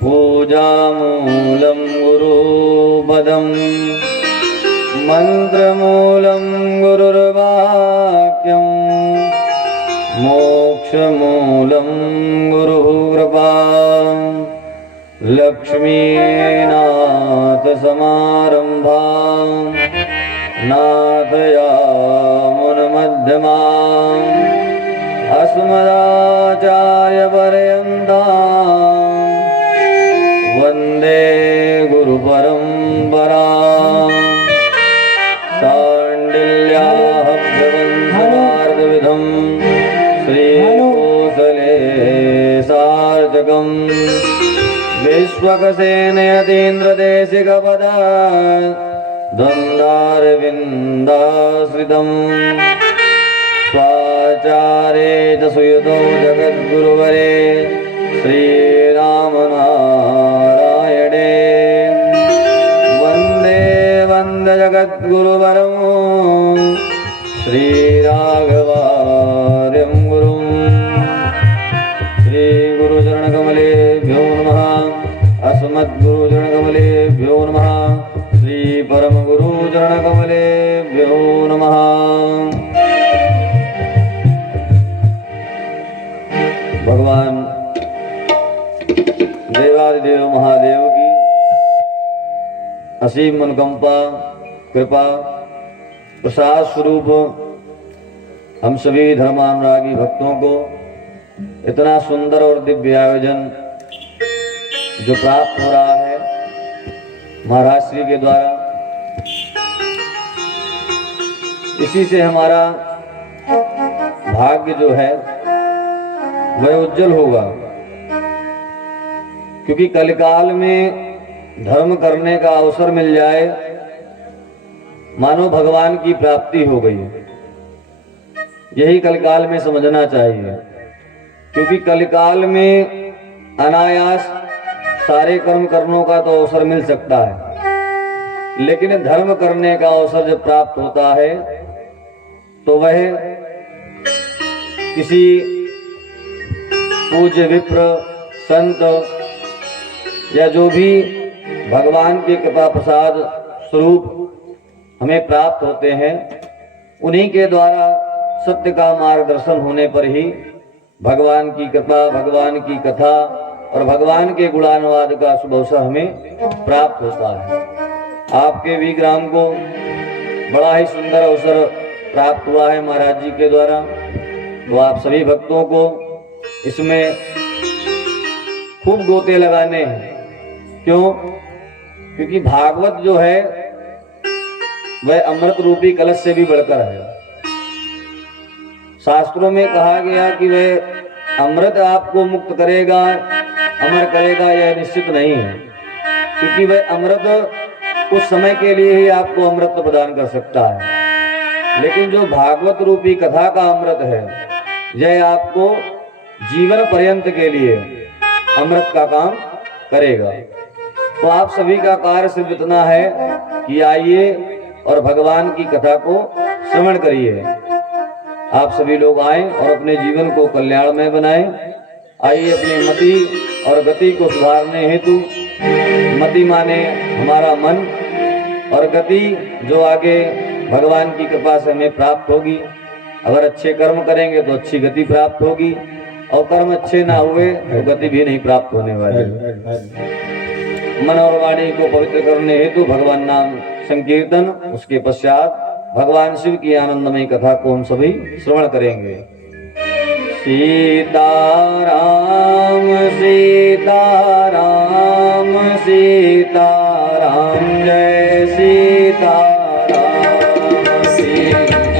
पूजामूलं गुरुपदं मन्त्रमूलं गुरुर्वाक्यं मोक्षमूलं गुरुः कृपा लक्ष्मीनाथसमारम्भां नाथयामुनमध्यमाम् अस्मदाचार्यपर्यन्तां वन्दे गुरुपरम्परां साण्डिल्याहव्यवंशवार्धविधं श्रीकोसले सार्थकं विश्वकसेनयतीन्द्रदेशिकपदा द्वन्द्वारविन्दाश्रितम् स्वाचारे च सुयुतो जगद्गुरुवरे श्रीरामनारायणे वन्दे वन्दे जगद्गुरुवरं श्रीराघवार्यं गुरुं श्रीगुरुचरणकमलेभ्यो नमः अस्मद्गुरुचरणकमलेभ्यो नमः श्रीपरमगुरुचरणकमलेभ्यो नमः। भगवान देवादिदेव महादेव की असीम अनुकंपा कृपा प्रसाद स्वरूप हम सभी धर्मानुरागी भक्तों को इतना सुंदर और दिव्य आयोजन जो प्राप्त हो रहा है महाराज श्री के द्वारा, इसी से हमारा भाग्य जो है वह उज्जवल होगा, क्योंकि कलिकाल में धर्म करने का अवसर मिल जाए मानो भगवान की प्राप्ति हो गई। यही कलिकाल में समझना चाहिए, क्योंकि कलिकाल में अनायास सारे कर्म करने का तो अवसर मिल सकता है, लेकिन धर्म करने का अवसर जब प्राप्त होता है तो वह किसी पूज्य विप्र संत या जो भी भगवान के कृपा प्रसाद स्वरूप हमें प्राप्त होते हैं, उन्हीं के द्वारा सत्य का मार्गदर्शन होने पर ही भगवान की कृपा, भगवान की कथा और भगवान के गुणानुवाद का शुभ अवसर हमें प्राप्त होता है। आपके भी ग्राम को बड़ा ही सुंदर अवसर प्राप्त हुआ है महाराज जी के द्वारा, तो आप सभी भक्तों को इसमें खूब गोते लगाने हैं। क्यों? क्योंकि भागवत जो है वह अमृत रूपी कलश से भी बढ़कर है। शास्त्रों में कहा गया कि वह अमृत आपको मुक्त करेगा, अमर करेगा, यह निश्चित नहीं है, क्योंकि वह अमृत कुछ समय के लिए ही आपको अमृत प्रदान कर सकता है, लेकिन जो भागवत रूपी कथा का अमृत है यह आपको जीवन पर्यंत के लिए अमृत का काम करेगा। तो आप सभी का कार्य सिर्फ इतना है कि आइए और भगवान की कथा को श्रवण करिए। आप सभी लोग आए और अपने जीवन को कल्याणमय बनाएं। आइए अपनी मति और गति को सुधारने हेतु, मति माने हमारा मन और गति जो आगे भगवान की कृपा से हमें प्राप्त होगी। अगर अच्छे कर्म करेंगे तो अच्छी गति प्राप्त होगी, और कर्म अच्छे ना हुए तो गति भी नहीं प्राप्त होने वाली। मन और वाणी को पवित्र करने हेतु भगवान नाम संकीर्तन, उसके पश्चात भगवान शिव की आनंदमयी कथा को हम सभी श्रवण करेंगे। सीताराम सीताराम सीताराम जय सीताराम। सीता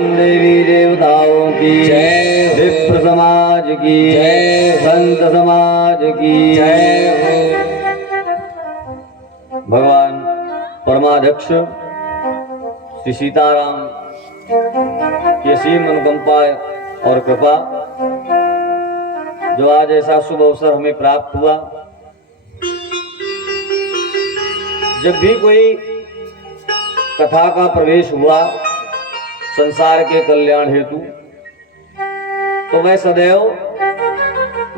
तमाम देवी देवताओं की जय हो। विप्र समाज की जय हो। संत समाज की जय हो। भगवान परमाध्यक्ष श्री सीताराम की असीम अनुकंपा और कृपा जो आज ऐसा शुभ अवसर हमें प्राप्त हुआ। जब भी कोई कथा का प्रवेश हुआ संसार के कल्याण हेतु तो वह सदैव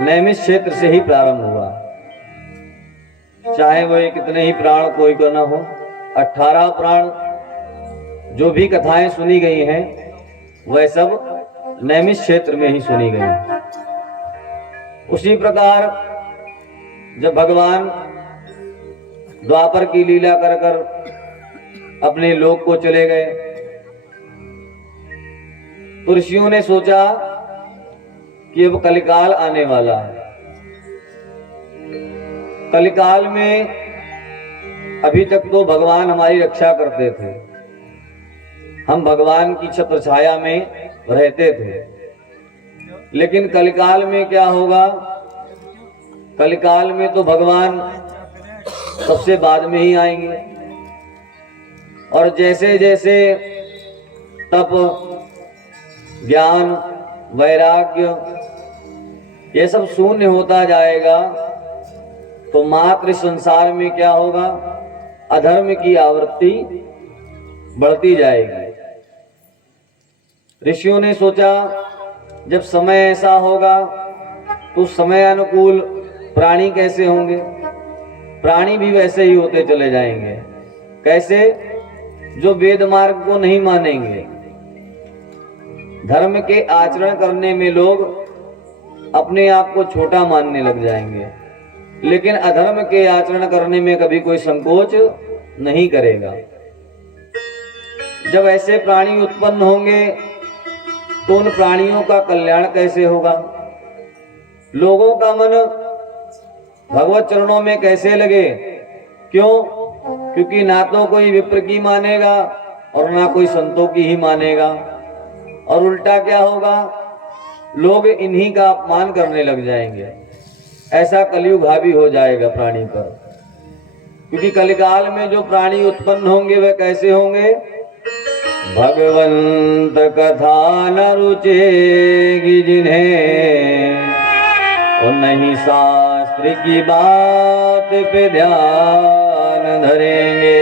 नैमिष क्षेत्र से ही प्रारंभ हुआ, चाहे वह कितने ही प्राण कोई का न हो। 18 प्राण जो भी कथाएं सुनी गई हैं वह सब नैमिष क्षेत्र में ही सुनी गई। उसी प्रकार जब भगवान द्वापर की लीला कर कर अपने लोक को चले गए तो ऋषियों ने सोचा कि अब कलिकाल आने वाला है। कलिकाल में अभी तक तो भगवान हमारी रक्षा करते थे, हम भगवान की छत्र छाया में रहते थे, लेकिन कलिकाल में क्या होगा? कलिकाल में तो भगवान सबसे बाद में ही आएंगे और जैसे जैसे तप, ज्ञान, वैराग्य ये सब शून्य होता जाएगा तो मात्र संसार में क्या होगा? अधर्म की आवृत्ति बढ़ती जाएगी। ऋषियों ने सोचा जब समय ऐसा होगा तो समय अनुकूल प्राणी कैसे होंगे? प्राणी भी वैसे ही होते चले जाएंगे। कैसे? जो वेद मार्ग को नहीं मानेंगे। धर्म के आचरण करने में लोग अपने आप को छोटा मानने लग जाएंगे, लेकिन अधर्म के आचरण करने में कभी कोई संकोच नहीं करेगा। जब ऐसे प्राणी उत्पन्न होंगे तो उन प्राणियों का कल्याण कैसे होगा? लोगों का मन भगवत चरणों में कैसे लगे? क्यों? क्योंकि ना तो कोई विप्र की मानेगा और ना कोई संतों की ही मानेगा, और उल्टा क्या होगा? लोग इन्हीं का अपमान करने लग जाएंगे। ऐसा कलयुग हावी हो जाएगा प्राणी पर, क्योंकि कलिकाल में जो प्राणी उत्पन्न होंगे वह कैसे होंगे? भगवंत कथा न रुचेगी जिन्हें, और नहीं शास्त्र की बात पे ध्यान धरेंगे।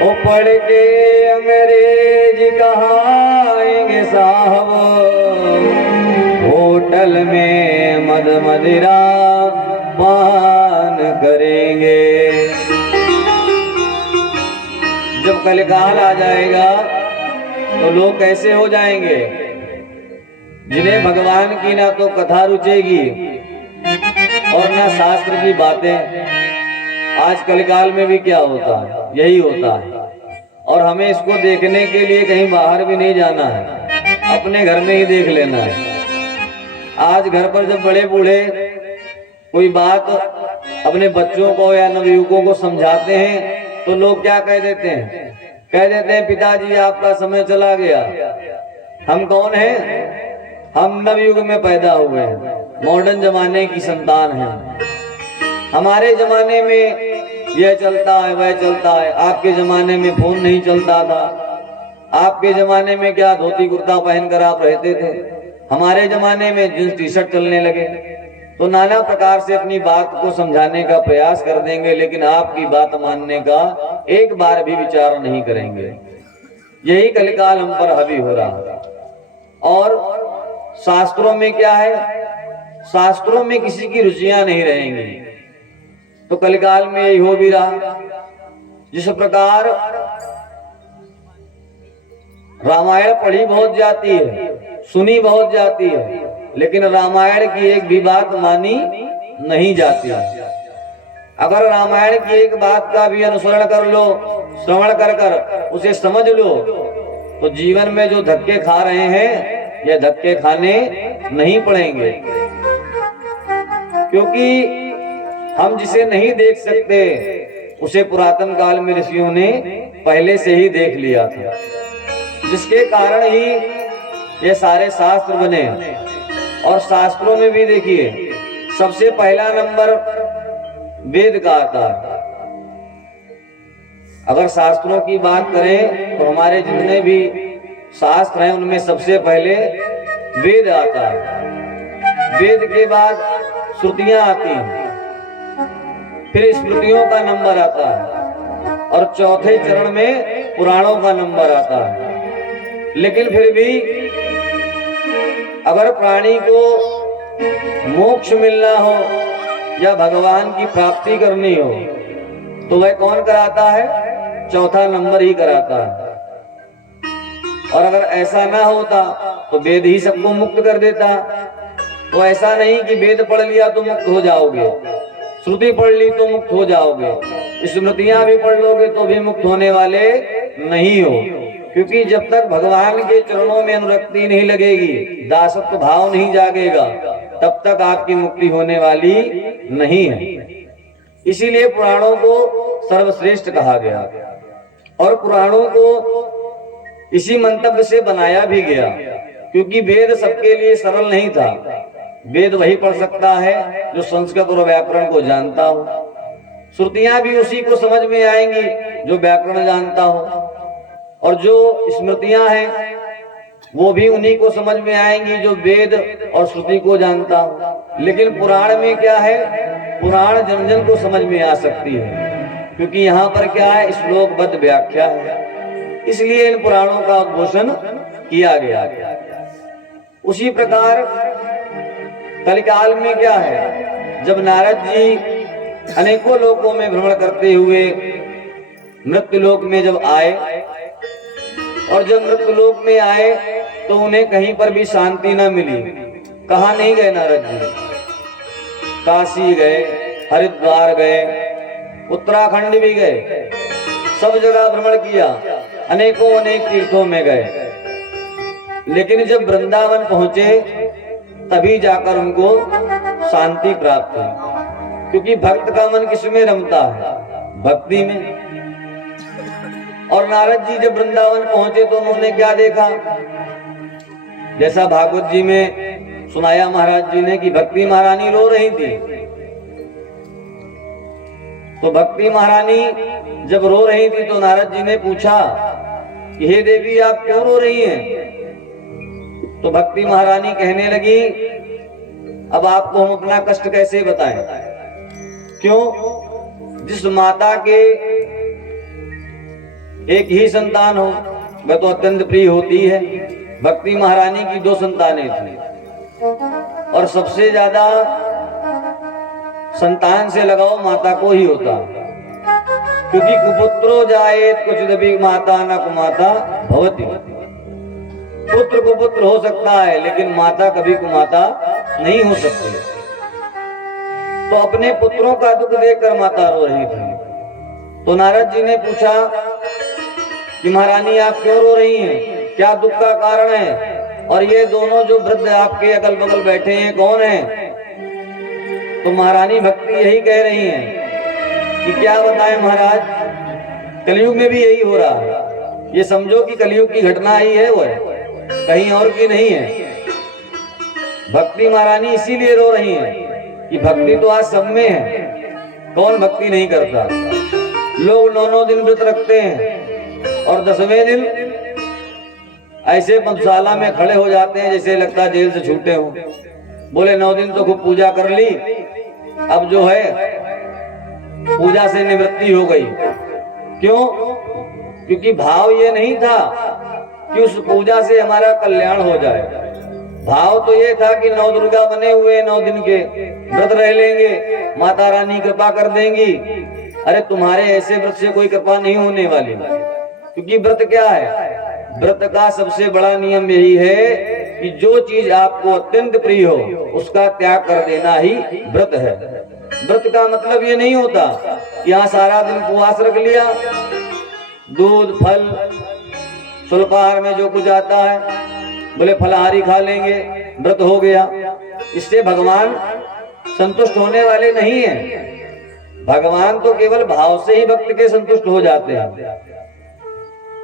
ओ पढ़ के अंग्रेज कहाएंगे साहब, होटल में मद मदिरा पान करेंगे। जब कलिकाल आ जाएगा तो लोग कैसे हो जाएंगे? जिन्हें भगवान की ना तो कथा रुचेगी और ना शास्त्र की बातें। आज कलिकाल में भी क्या होता है? यही होता है, और हमें इसको देखने के लिए कहीं बाहर भी नहीं जाना है, अपने घर में ही देख लेना है। आज घर पर जब बड़े बूढ़े कोई बात अपने बच्चों को या नवयुवकों को समझाते हैं तो लोग क्या कह देते हैं? कह देते हैं पिताजी आपका समय चला गया। हम कौन हैं? हम नवयुग में पैदा हुए हैं, मॉडर्न जमाने की संतान हैं। हमारे जमाने में यह चलता है वह चलता है। आपके जमाने में फोन नहीं चलता था, आपके जमाने में क्या धोती कुर्ता पहनकर आप रहते थे, हमारे जमाने में जींस टी शर्ट चलने लगे। तो नाना प्रकार से अपनी बात को समझाने का प्रयास कर देंगे, लेकिन आपकी बात मानने का एक बार भी विचार नहीं करेंगे। यही कलिकाल हम पर हावी हो रहा है। और शास्त्रों में क्या है? शास्त्रों में किसी की रुचियां नहीं रहेंगी। तो कलिकाल में यही हो भी रहा। जिस प्रकार रामायण पढ़ी बहुत जाती है, सुनी बहुत जाती है, लेकिन रामायण की एक भी बात मानी नहीं जाती। अगर रामायण की एक बात का भी अनुसरण कर लो, श्रवण कर कर उसे समझ लो, तो जीवन में जो धक्के खा रहे हैं ये धक्के खाने नहीं पड़ेंगे। क्योंकि हम जिसे नहीं देख सकते उसे पुरातन काल में ऋषियों ने पहले से ही देख लिया था। जिसके कारण ही ये सारे शास्त्र बने। और शास्त्रों में भी देखिए सबसे पहला नंबर वेद का आता है। अगर शास्त्रों की बात करें तो हमारे जितने भी शास्त्र हैं उनमें सबसे पहले वेद आता है। वेद के बाद श्रुतियां आती हैं, फिर स्मृतियों का नंबर आता है और चौथे चरण में पुराणों का नंबर आता है। लेकिन फिर भी अगर प्राणी को मोक्ष मिलना हो या भगवान की प्राप्ति करनी हो तो वह कौन कराता है? चौथा नंबर ही कराता है। और अगर ऐसा ना होता तो वेद ही सबको मुक्त कर देता। तो ऐसा नहीं कि वेद पढ़ लिया तो मुक्त हो जाओगे, श्रुति पढ़ ली तो मुक्त हो जाओगे, स्मृतियां भी पढ़ लोगे तो भी मुक्त होने वाले नहीं हो। क्योंकि जब तक भगवान के चरणों में अनुरक्ति नहीं लगेगी, दासत्व भाव नहीं जागेगा, तब तक आपकी मुक्ति होने वाली नहीं है। इसीलिए पुराणों को सर्वश्रेष्ठ कहा गया और पुराणों को इसी मंतव्य से बनाया भी गया। क्योंकि वेद सबके लिए सरल नहीं था। वेद वही पढ़ सकता है जो संस्कृत और व्याकरण को जानता हो। श्रुतियां भी उसी को समझ में आएंगी जो व्याकरण जानता हो, और जो स्मृतियां हैं वो भी उन्हीं को समझ में आएंगी जो वेद और श्रुति को जानता हो। लेकिन पुराण में क्या है? पुराण जन जन को समझ में आ सकती है, क्योंकि यहाँ पर क्या है? श्लोकबद्ध व्याख्या है। इसलिए इन पुराणों का उद्घोषण किया गया। उसी प्रकार कलिकाल में क्या है? जब नारद जी अनेकों लोकों में भ्रमण करते हुए मृत्युलोक में जब आए, और जब मृत्युलोक में आए तो उन्हें कहीं पर भी शांति न मिली। कहाँ नहीं गए नारद जी? काशी गए, हरिद्वार गए, उत्तराखंड भी गए, सब जगह भ्रमण किया, अनेकों अनेक तीर्थों में गए। लेकिन जब वृंदावन पहुंचे तभी जाकर उनको शांति प्राप्त हुई। क्योंकि भक्त का मन किसमें रमता है? भक्ति में। और नारद जी जब वृंदावन पहुंचे तो उन्होंने क्या देखा? जैसा भागवत जी में सुनाया महाराज जी ने कि भक्ति महारानी रो रही थी। तो भक्ति महारानी जब रो रही थी तो नारद जी ने पूछा कि हे देवी आप क्यों रो रही हैं? तो भक्ति महारानी कहने लगी, अब आपको हम अपना कष्ट कैसे बताएं? क्यों? जिस माता के एक ही संतान हो वह तो अत्यंत प्रिय होती है। भक्ति महारानी की 2 संतानें थी, और सबसे ज्यादा संतान से लगाव माता को ही होता, क्योंकि कुपुत्रो जायेत क्वचिदपि माता न कुमाता भवति। पुत्र को पुत्र हो सकता है लेकिन माता कभी कुमाता नहीं हो सकती। तो अपने पुत्रों का दुख देखकर माता रो रही थी। तो नारद जी ने पूछा कि महारानी आप क्यों रो रही हैं? क्या दुख का कारण है? और ये दोनों जो वृद्ध आपके अगल बगल बैठे हैं कौन हैं? तो महारानी भक्ति यही कह रही हैं कि क्या बताएं महाराज, कलयुग में भी यही हो रहा है। ये समझो कि कलयुग की घटना ही है, वो है, कहीं और की नहीं है। भक्ति महारानी इसीलिए रो रही हैं कि भक्ति तो आज सब में है, कौन भक्ति नहीं करता। लोग 9 दिन व्रत रखते हैं और 10वें दिन ऐसे मधुशाला में खड़े हो जाते हैं जैसे लगता है जेल से छूटे हो। बोले 9 दिन तो खूब पूजा कर ली, अब जो है पूजा से निवृत्ति हो गई। क्यों? क्योंकि भाव ये नहीं था कि उस पूजा से हमारा कल्याण हो जाए। भाव तो ये था कि 9 दुर्गा बने हुए 9 दिन के व्रत रह लेंगे, माता रानी कृपा कर देंगी। अरे तुम्हारे ऐसे व्रत से कोई कृपा नहीं होने वाली, क्योंकि व्रत क्या है? व्रत का सबसे बड़ा नियम यही है कि जो चीज आपको अत्यंत प्रिय हो उसका त्याग कर देना ही व्रत है। व्रत का मतलब ये नहीं होता कि यहाँ सारा दिन उपवास रख लिया, दूध फल स्वल्पाहार में जो कुछ आता है बोले फलाहारी खा लेंगे, व्रत हो गया। इससे भगवान संतुष्ट होने वाले नहीं हैं। भगवान तो केवल भाव से ही भक्त के संतुष्ट हो जाते हैं।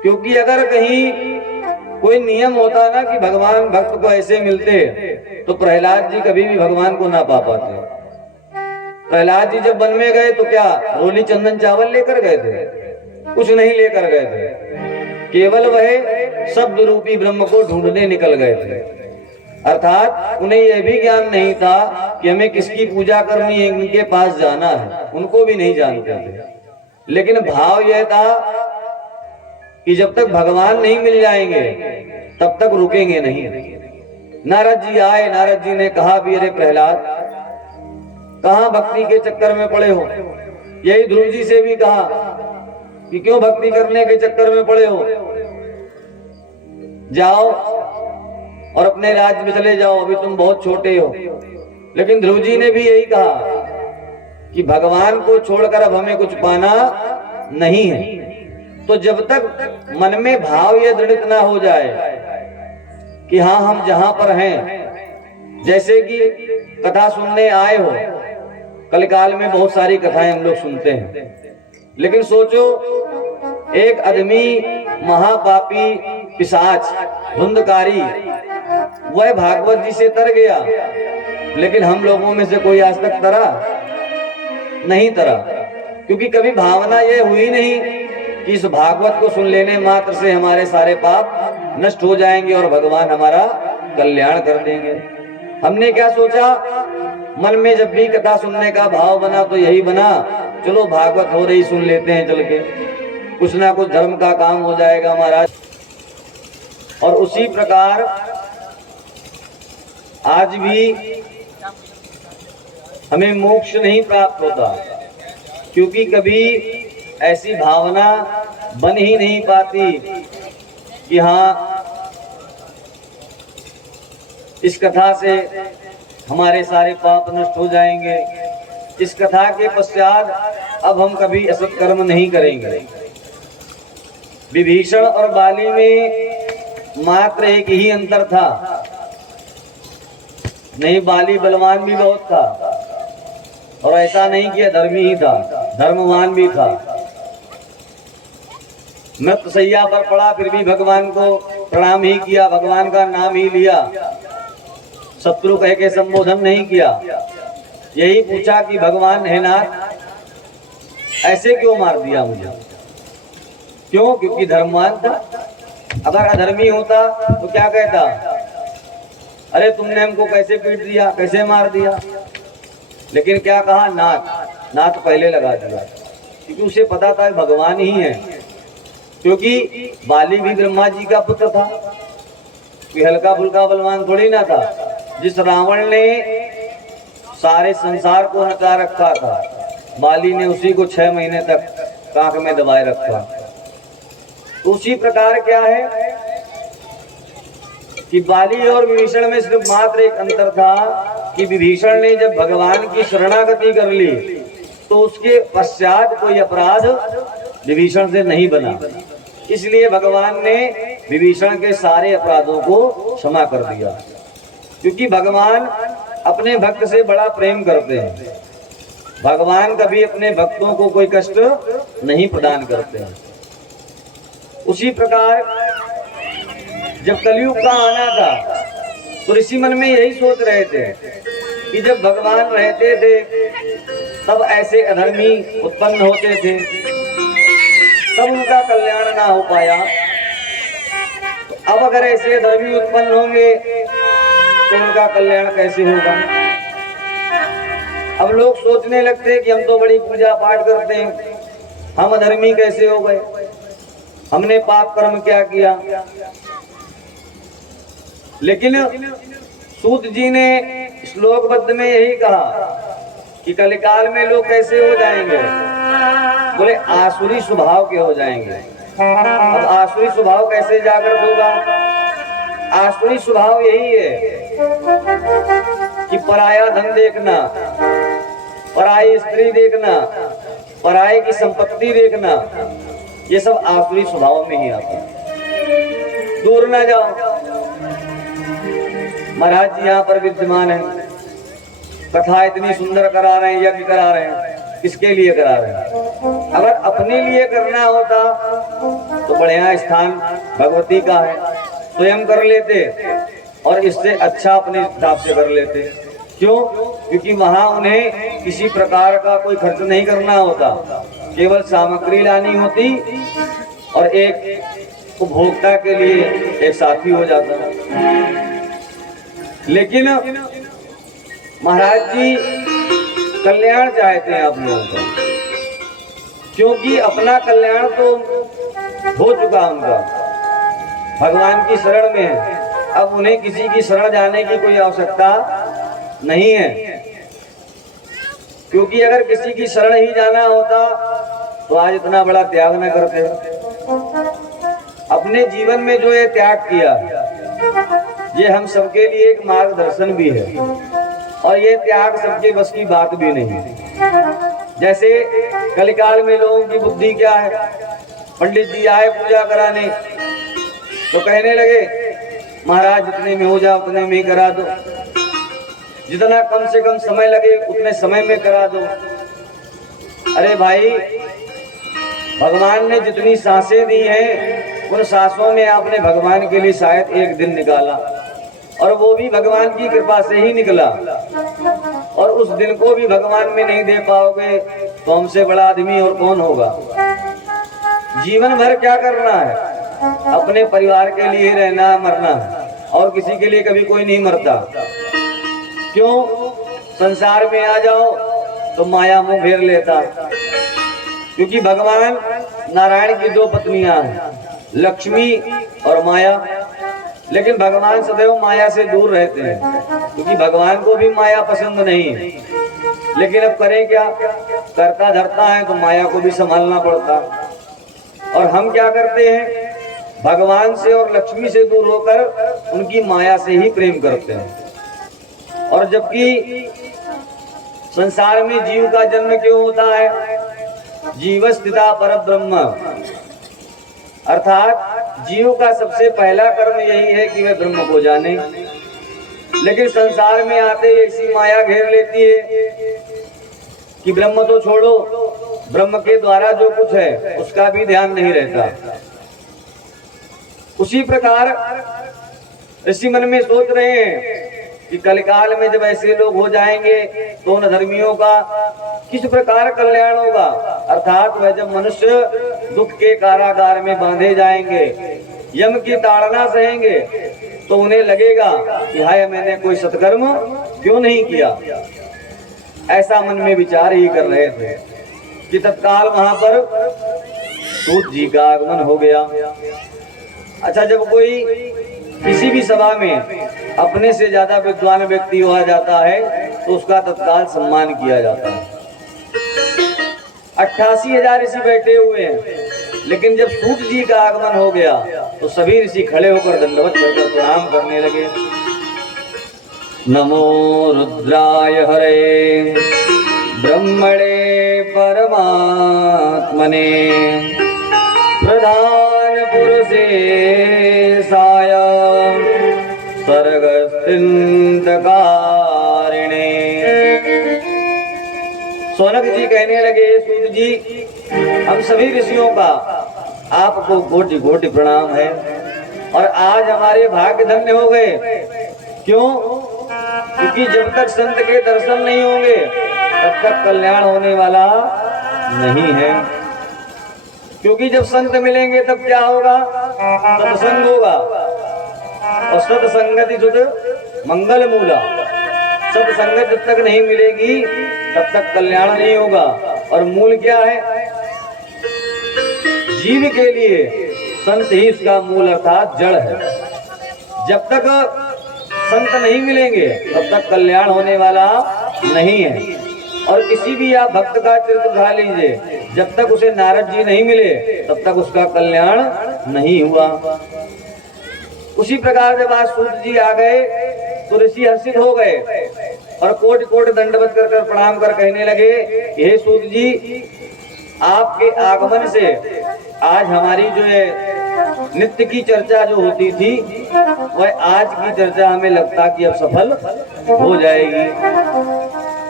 क्योंकि अगर कहीं कोई नियम होता ना कि भगवान भक्त को ऐसे मिलते, तो प्रहलाद जी कभी भी भगवान को ना पा पाते। प्रहलाद जी जब वन में गए तो क्या रोली चंदन चावल लेकर गए थे? कुछ नहीं लेकर गए थे, केवल वह शब्द रूपी ब्रह्म को ढूंढने निकल गए थे। अर्थात उन्हें यह भी ज्ञान नहीं था कि हमें किसकी पूजा करनी है, उनके पास जाना है, उनको भी नहीं जानते थे। लेकिन भाव यह था कि जब तक भगवान नहीं मिल जाएंगे तब तक रुकेंगे नहीं। नारद जी आए, नारद जी ने कहा भी अरे प्रहलाद, कहां भक्ति के चक्कर में पड़े हो? यही ध्रुव जी से भी कहा कि क्यों भक्ति करने के चक्कर में पड़े हो, जाओ और अपने राज्य में चले जाओ, अभी तुम बहुत छोटे हो। लेकिन ध्रुव जी ने भी यही कहा कि भगवान को छोड़कर अब हमें कुछ पाना नहीं है। तो जब तक मन में भाव यह दृढ़ ना हो जाए कि हाँ हम जहां पर हैं, जैसे कि कथा सुनने आए हो, कलिकाल में बहुत सारी कथाएं हम लोग सुनते हैं, लेकिन सोचो एक आदमी महापापी पिशाच धुंधकारी, वह भागवत जी से तर गया, लेकिन हम लोगों में से कोई आज तक तरा नहीं तरा, क्योंकि कभी भावना यह हुई नहीं कि इस भागवत को सुन लेने मात्र से हमारे सारे पाप नष्ट हो जाएंगे और भगवान हमारा कल्याण कर देंगे। हमने क्या सोचा, मन में जब भी कथा सुनने का भाव बना तो यही बना, चलो भागवत हो रही सुन लेते हैं चल के, कुछ ना कुछ धर्म का काम हो जाएगा महाराज। और उसी प्रकार आज भी हमें मोक्ष नहीं प्राप्त होता, क्योंकि कभी ऐसी भावना बन ही नहीं पाती कि हाँ इस कथा से हमारे सारे पाप नष्ट हो जाएंगे, इस कथा के पश्चात अब हम कभी असत कर्म नहीं करेंगे। विभीषण और बाली में मात्र एक ही अंतर था, नहीं बाली बलवान भी बहुत था और ऐसा नहीं कि धर्मी ही था, धर्मवान भी था। मृत सैया पर पड़ा फिर भी भगवान को प्रणाम ही किया, भगवान का नाम ही लिया, शत्रु कह के संबोधन नहीं किया। यही पूछा कि भगवान है नाथ, ऐसे क्यों मार दिया मुझे? क्यों? क्योंकि धर्मवान था। अगर अधर्मी होता तो क्या कहता, अरे तुमने हमको कैसे पीट दिया, कैसे मार दिया? लेकिन क्या कहा, नाथ, नाथ पहले लगा दिया, क्योंकि उसे पता था भगवान ही है। क्योंकि बाली भी ब्रह्मा जी का पुत्र था, कोई हल्का फुल्का बलवान थोड़ी ना था। जिस रावण ने सारे संसार को नचा रखा था, बाली ने उसी को 6 महीने तक कांख में दबाए रखा। तो उसी प्रकार क्या है कि बाली और विभीषण में सिर्फ मात्र एक अंतर था कि विभीषण ने जब भगवान की शरणागति कर ली तो उसके पश्चात कोई अपराध विभीषण से नहीं बना, इसलिए भगवान ने विभीषण के सारे अपराधों को क्षमा कर दिया। क्योंकि भगवान अपने भक्त से बड़ा प्रेम करते हैं, भगवान कभी अपने भक्तों को कोई कष्ट नहीं प्रदान करते हैं। उसी प्रकार जब कलयुग का आना था तो ऋषि मन में यही सोच रहे थे कि जब भगवान रहते थे तब ऐसे अधर्मी उत्पन्न होते थे, तब उनका कल्याण ना हो पाया। तो अब अगर ऐसे अधर्मी उत्पन्न होंगे तो उनका कल्याण कैसे होगा? अब लोग सोचने लगते कि हम तो बड़ी पूजा पाठ करते हैं, हम अधर्मी कैसे हो गए, हमने पाप कर्म क्या किया? लेकिन सूत जी ने श्लोकबद्ध में यही कहा कि कलिकाल में लोग कैसे हो जाएंगे, बोले आसुरी स्वभाव के हो जाएंगे। अब आसुरी स्वभाव कैसे जागृत होगा? आसुरी स्वभाव यही है कि पराया धन देखना, पराई स्त्री देखना, पराये की संपत्ति देखना, ये सब आसुरी स्वभाव में ही आता है। दूर ना जाओ, महाराज जी यहाँ पर विद्यमान है, कथा इतनी सुंदर करा रहे हैं, यज्ञ करा रहे हैं, किसके लिए करा रहे हैं? अगर अपने लिए करना होता तो बढ़िया स्थान भगवती का है, स्वयं कर लेते और इससे अच्छा अपने हिसाब से कर लेते। क्यों? क्योंकि वहां उन्हें किसी प्रकार का कोई खर्च नहीं करना होता, केवल सामग्री लानी होती और एक उपभोक्ता के लिए एक साथी हो जाता। लेकिन महाराज जी कल्याण चाहते हैं आप लोगों का, क्योंकि अपना कल्याण तो हो चुका उनका, भगवान की शरण में है। अब उन्हें किसी की शरण जाने की कोई आवश्यकता नहीं है, क्योंकि अगर किसी की शरण ही जाना होता तो आज इतना बड़ा त्याग न करते। अपने जीवन में जो ये त्याग किया, ये हम सबके लिए एक मार्गदर्शन भी है, और ये त्याग सबके बस की बात भी नहीं है। जैसे कलिकाल में लोगों की बुद्धि क्या है, पंडित जी आए पूजा कराने तो कहने लगे महाराज जितने में हो जाए उतने में ही करा दो, जितना कम से कम समय लगे उतने समय में करा दो। अरे भाई, भगवान ने जितनी सांसें दी हैं उन सांसों में आपने भगवान के लिए शायद एक दिन निकाला, और वो भी भगवान की कृपा से ही निकला, और उस दिन को भी भगवान में नहीं दे पाओगे तो हमसे बड़ा आदमी और कौन होगा। जीवन भर क्या करना है? अपने परिवार के लिए रहना मरना है, और किसी के लिए कभी कोई नहीं मरता। क्यों? संसार में आ जाओ तो माया मुंह घेर लेता, क्योंकि भगवान नारायण की दो पत्नियां हैं, लक्ष्मी और माया। लेकिन भगवान सदैव माया से दूर रहते हैं, क्योंकि भगवान को भी माया पसंद नहीं है। लेकिन अब करें क्या, करता धरता है तो माया को भी संभालना पड़ता। और हम क्या करते हैं, भगवान से और लक्ष्मी से दूर होकर उनकी माया से ही प्रेम करते हैं। और जबकि संसार में जीव का जन्म क्यों होता है? जीवस्थिता परब्रह्म, अर्थात जीव का सबसे पहला कर्म यही है कि वह ब्रह्म को जाने। लेकिन संसार में आते ऐसी माया घेर लेती है कि ब्रह्म तो छोड़ो, ब्रह्म के द्वारा जो कुछ है उसका भी ध्यान नहीं रहता। उसी प्रकार ऋषि मन में सोच रहे हैं कि कलिकाल में जब ऐसे लोग हो जाएंगे तो उन धर्मियों का किस प्रकार कल्याण होगा। अर्थात वह जब मनुष्य दुख के कारागार में बांधे जाएंगे, यम की ताड़ना सहेंगे, तो उन्हें लगेगा कि हाय मैंने कोई सत्कर्म क्यों नहीं किया। ऐसा मन में विचार ही कर रहे थे कि तत्काल वहां पर सूत जी का आगमन हो गया। अच्छा, जब कोई किसी भी सभा में अपने से ज्यादा विद्वान व्यक्ति हुआ जाता है तो उसका तत्काल सम्मान किया जाता है। 88,000 ऋषि बैठे हुए हैं, लेकिन जब सूत जी का आगमन हो गया तो सभी ऋषि खड़े होकर दंडवत कर प्रणाम करने लगे। नमो रुद्राय हरे ब्रह्मणे परमात्मने प्रधान पुरुषे साय सर्गस्तिंदकारिणे। सौनक जी कहने लगे, सूत जी हम सभी ऋषियों का आपको कोटि कोटि प्रणाम है, और आज हमारे भाग्य धन्य हो गए। क्यों? क्योंकि जब तक संत के दर्शन नहीं होंगे तब तक कल्याण होने वाला नहीं है। क्योंकि जब संत मिलेंगे तब क्या होगा? सत्संग होगा, और सत्संगति जुट मंगल मूला। सत्संगत जब तक नहीं मिलेगी तब तक कल्याण नहीं होगा। और मूल क्या है? जीव के लिए संत ही उसका मूल अर्थात जड़ है। जब तक संत नहीं मिलेंगे तब तक कल्याण होने वाला नहीं है। और किसी भी आप भक्त का चरित्र उठा लीजिए, जब तक उसे नारद जी नहीं मिले तब तक उसका कल्याण नहीं हुआ। उसी प्रकार जब आज सूत जी आ गए तो ऋषि हर्षित हो गए और कोट कोट दंडवत कर प्रणाम कर कहने लगे, हे सूत जी, आपके आगमन से आज हमारी जो है नित्य की चर्चा जो होती थी वह आज की चर्चा हमें लगता कि अब सफल हो जाएगी।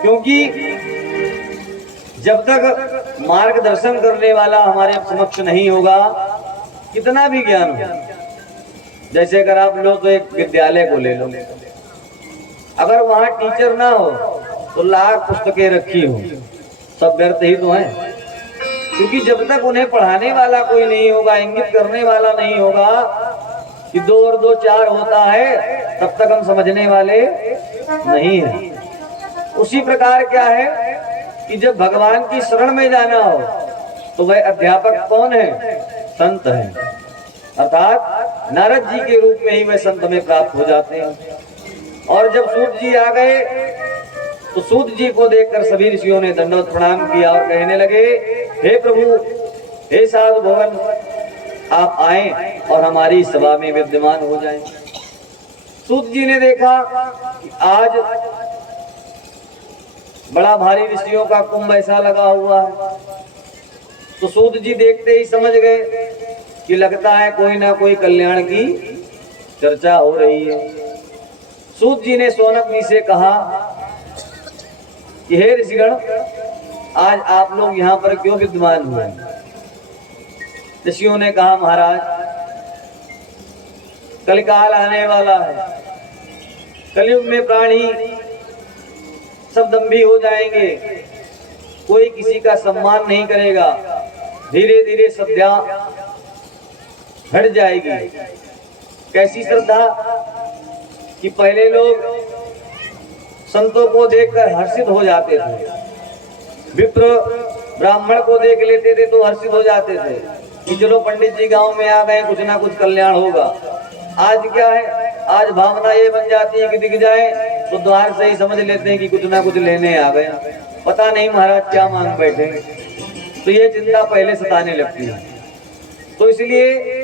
क्योंकि जब तक मार्गदर्शन करने वाला हमारे समक्ष नहीं होगा, कितना भी ज्ञान हो, जैसे अगर आप लो तो एक विद्यालय को ले लो, अगर वहां टीचर ना हो तो लाख पुस्तकें रखी हो, सब व्यर्थ ही तो हैं। क्योंकि जब तक उन्हें पढ़ाने वाला कोई नहीं होगा, इंगित करने वाला नहीं होगा कि 2 और 2 4 होता है, तब तक हम समझने वाले नहीं हैं। उसी प्रकार क्या है कि जब भगवान की शरण में जाना हो तो वह अध्यापक कौन है? संत है। अर्थात नारद जी के रूप में ही वह संत में प्राप्त हो जाते हैं। और जब सूत जी आ गए तो सूत जी को देखकर सभी ऋषियों ने दंडवत प्रणाम किया और कहने लगे, हे प्रभु, हे साधु भगवान, आप आए और हमारी सभा में विद्यमान हो जाएं। सूत जी ने देखा कि आज बड़ा भारी ऋषियों का कुंभ ऐसा लगा हुआ है, तो सूत जी देखते ही समझ गए कि लगता है कोई ना कोई कल्याण की चर्चा हो रही है। सूत जी ने शौनक जी से कहा कि हे ऋषिगण, आज आप लोग यहाँ पर क्यों विद्यमान हुए? ऋषियों ने कहा, महाराज, कलिकाल आने वाला है, कलयुग में प्राणी सब दंभी हो जाएंगे, कोई किसी का सम्मान नहीं करेगा, धीरे धीरे श्रद्धा हट जाएगी। कैसी श्रद्धा कि पहले लोग संतों को देखकर हर्षित हो जाते थे, विप्र ब्राह्मण को देख लेते थे तो हर्षित हो जाते थे कि चलो पंडित जी गांव में आ गए, कुछ ना कुछ कल्याण होगा। आज क्या है, आज भावना ये बन जाती है कि दिख जाए तो द्वार से ही समझ लेते हैं कि कुछ ना कुछ लेने आ गए, पता नहीं महाराज क्या मांग बैठे। तो ये चिंता पहले सताने लगती है। तो इसलिए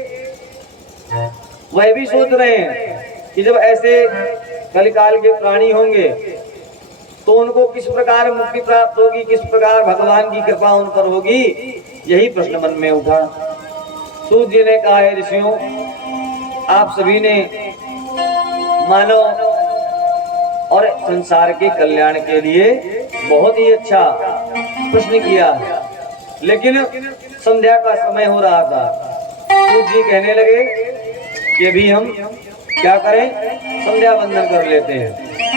वह भी सोच रहे हैं कि जब ऐसे कलिकाल के प्राणी होंगे तो उनको किस प्रकार मुक्ति प्राप्त होगी, किस प्रकार भगवान की कृपा उन पर होगी, यही प्रश्न मन में उठा। सूत जी ने कहा, है ऋषियों, आप सभी ने मानव और संसार के कल्याण के लिए बहुत ही अच्छा प्रश्न किया है, लेकिन संध्या का समय हो रहा था। सूत जी कहने लगे कि अभी हम क्या करें, संध्या वंदन कर लेते हैं,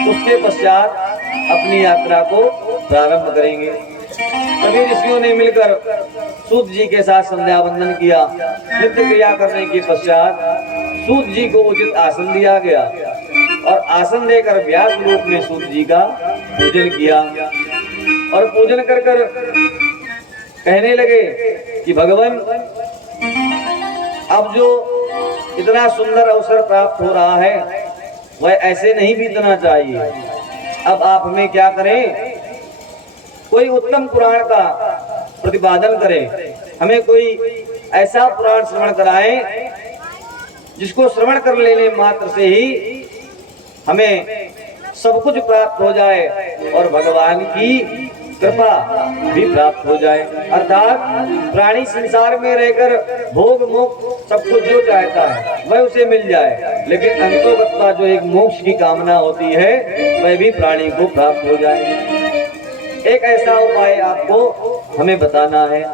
उसके पश्चात अपनी यात्रा को प्रारंभ करेंगे। सभी ऋषियों ने मिलकर सूत जी के साथ संध्या वंदन किया। नित्य क्रिया करने के पश्चात सूत जी को उचित आसन दिया गया और आसन देकर व्यास रूप में सूत जी का पूजन किया और पूजन कर कहने लगे कि भगवान, अब जो इतना सुंदर अवसर प्राप्त हो रहा है वह ऐसे नहीं बीतना चाहिए। अब आप हमें क्या करें, कोई उत्तम पुराण का प्रतिपादन करें, हमें कोई ऐसा पुराण श्रवण कराएं जिसको श्रवण कर लेने मात्र से ही हमें सब कुछ प्राप्त हो जाए और भगवान की कृपा भी प्राप्त हो जाए। अर्थात प्राणी संसार में रहकर भोग मोक्ष सब कुछ जो चाहता है वह उसे मिल जाए, लेकिन अंतोगत्वा जो एक मोक्ष की कामना होती है वह भी प्राणी को प्राप्त हो जाए। एक ऐसा उपाय आपको हमें बताना है।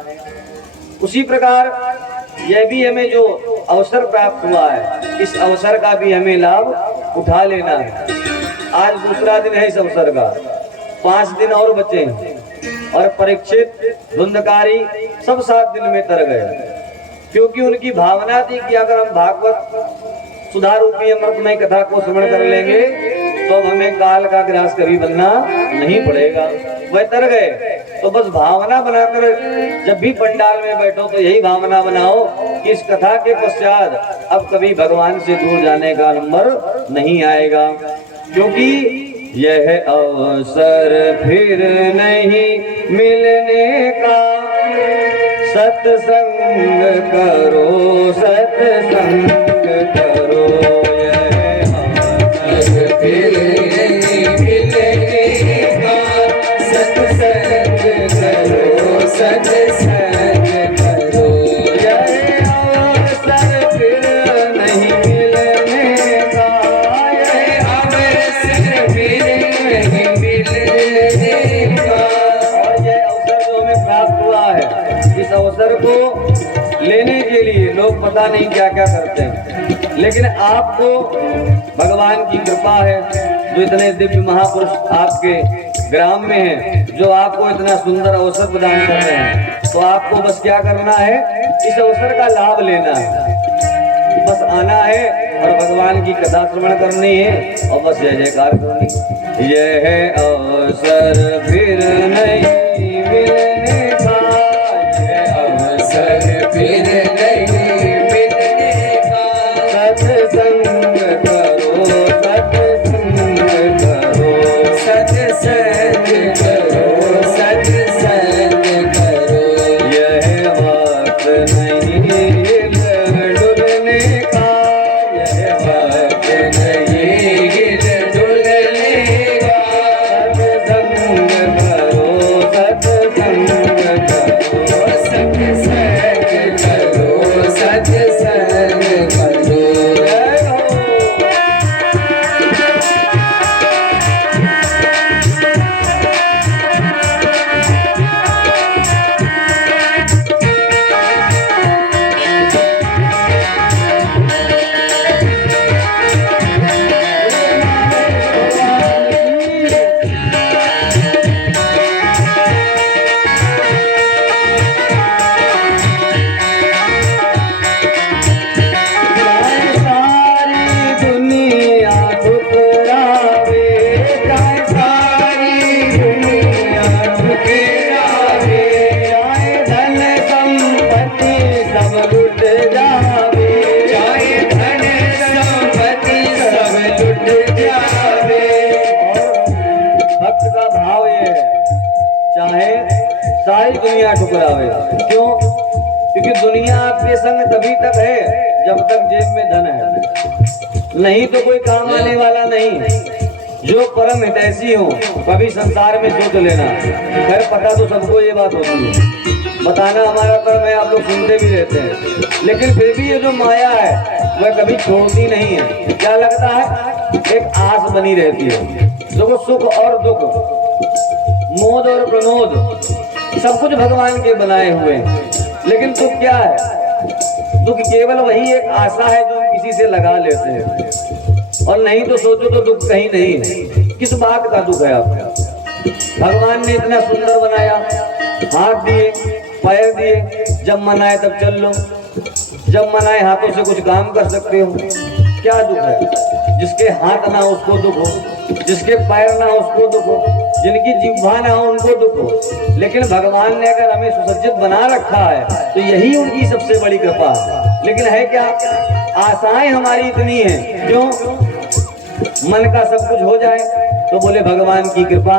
उसी प्रकार यह भी हमें जो अवसर प्राप्त हुआ है, इस अवसर का भी हमें लाभ उठा लेना है। आज दूसरा दिन है इस अवसर का, 5 दिन और बचे हैं और परीक्षित, धुंधकारी सब 7 दिन में तर गए, क्योंकि उनकी भावना थी कि अगर हम भागवत सुधा रूपी अमृतमय कथा को श्रवण कर लेंगे तो अब हमें काल का ग्रास कभी बनना नहीं पड़ेगा। वह तर गए। तो बस भावना बनाकर जब भी पंडाल में बैठो तो यही भावना बनाओ कि इस कथा के पश्चात अब कभी भगवान से दूर जाने का नंबर नहीं आएगा, क्योंकि यह अवसर फिर नहीं मिलने का। सत्संग करो, सत्संग करो, यह अवसर फिर नहीं मिलने का। सत्संग करो, सत्संग करो, यह अवसर फिर नहीं मिलने का। यह अवसर फिर नहीं मिलने का। और यह अवसर जो हमें प्राप्त हुआ है, इस अवसर को लेने के लिए लोग पता नहीं क्या क्या करते हैं, लेकिन आपको भगवान की कृपा है, जो इतने दिव्य महापुरुष आपके ग्राम में हैं, जो आपको इतना सुंदर अवसर प्रदान कर रहे हैं, तो आपको बस क्या करना है, इस अवसर का लाभ लेना है। बस आना है और भगवान की कथा श्रवण करनी है और बस जय जयकार करनी। यह अवसर फिर नहीं मिलने का, यह अवसर फिर नहीं मिलने का। सत्संग करो, सत्संग करो, सत्संग करो, सत्संग करो। यह वक्त नहीं डुलने का, यह वक्त नहीं डुलने का। सत्संग करो, सत्संग करो, सत्संग करो, सत्संग करो। जय हो। सारी दुनिया ठुकरावे, चाहे सारी दुनिया ठुकरावे, चाहे धन संपत्ति सब लुट जावे, चाहे धन संपत्ति सब लुट जावे। भक्त का भाव ये है, चाहे सारी दुनिया ठुकरावे। क्यों? क्योंकि दुनिया आपके संग तभी तक है जब तक जेब में धन है, नहीं तो कोई काम आने वाला नहीं। जो परम हितैषी हो कभी संसार में सोच लेना। खैर पता तो सबको ये बात होती है, बताना हमारा कर्म है, आप लोग सुनते भी रहते हैं, लेकिन फिर भी ये जो माया है वह कभी छोड़ती नहीं है। क्या लगता है, एक आस बनी रहती है। देखो सुख और दुख, मोद और प्रमोद सब कुछ भगवान के बनाए हुए हैं, लेकिन दुख क्या है? दुख केवल वही एक आशा है जो हम किसी से लगा लेते हैं, और नहीं तो सोचो तो दुख कहीं नहीं है। किस बात का दुख है आपका? भगवान ने इतना सुंदर बनाया, हाथ दिए, पैर दिए, जब मन आए तब चल लो, जब मन आए हाथों से कुछ काम कर सकते हो। क्या दुख है? जिसके हाथ ना उसको दुख हो, जिसके पैर ना उसको दुख हो, जिनकी जिह्वा ना हो उनको दुख हो। लेकिन भगवान ने अगर हमें सुसज्जित बना रखा है तो यही उनकी सबसे बड़ी कृपा है। लेकिन है क्या, आशाएं हमारी इतनी हैं, क्यों? मन का सब कुछ हो जाए तो बोले भगवान की कृपा,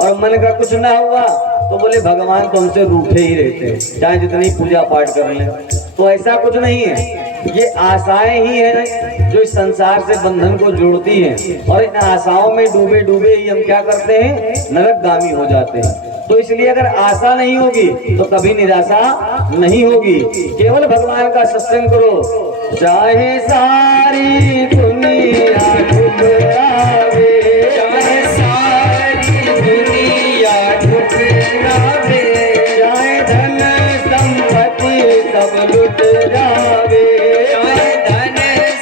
और मन का कुछ ना हुआ तो बोले भगवान तो हमसे रूठे ही रहते हैं, चाहे जितनी पूजा पाठ कर लें। तो ऐसा कुछ नहीं है, ये आशाएं ही हैं जो इस संसार से बंधन को जोड़ती हैं, और इन आशाओं में डूबे डूबे ही हम क्या करते हैं, नरकगामी हो जाते हैं। तो इसलिए अगर आशा नहीं होगी तो कभी निराशा नहीं होगी। केवल भगवान का सत्संग करो, चाहे सारी दुनिया ठुकरावे, चाहे सारी दुनिया ठुकरावे, चाहे धन संपत्ति सब लुट जावे, चाहे धन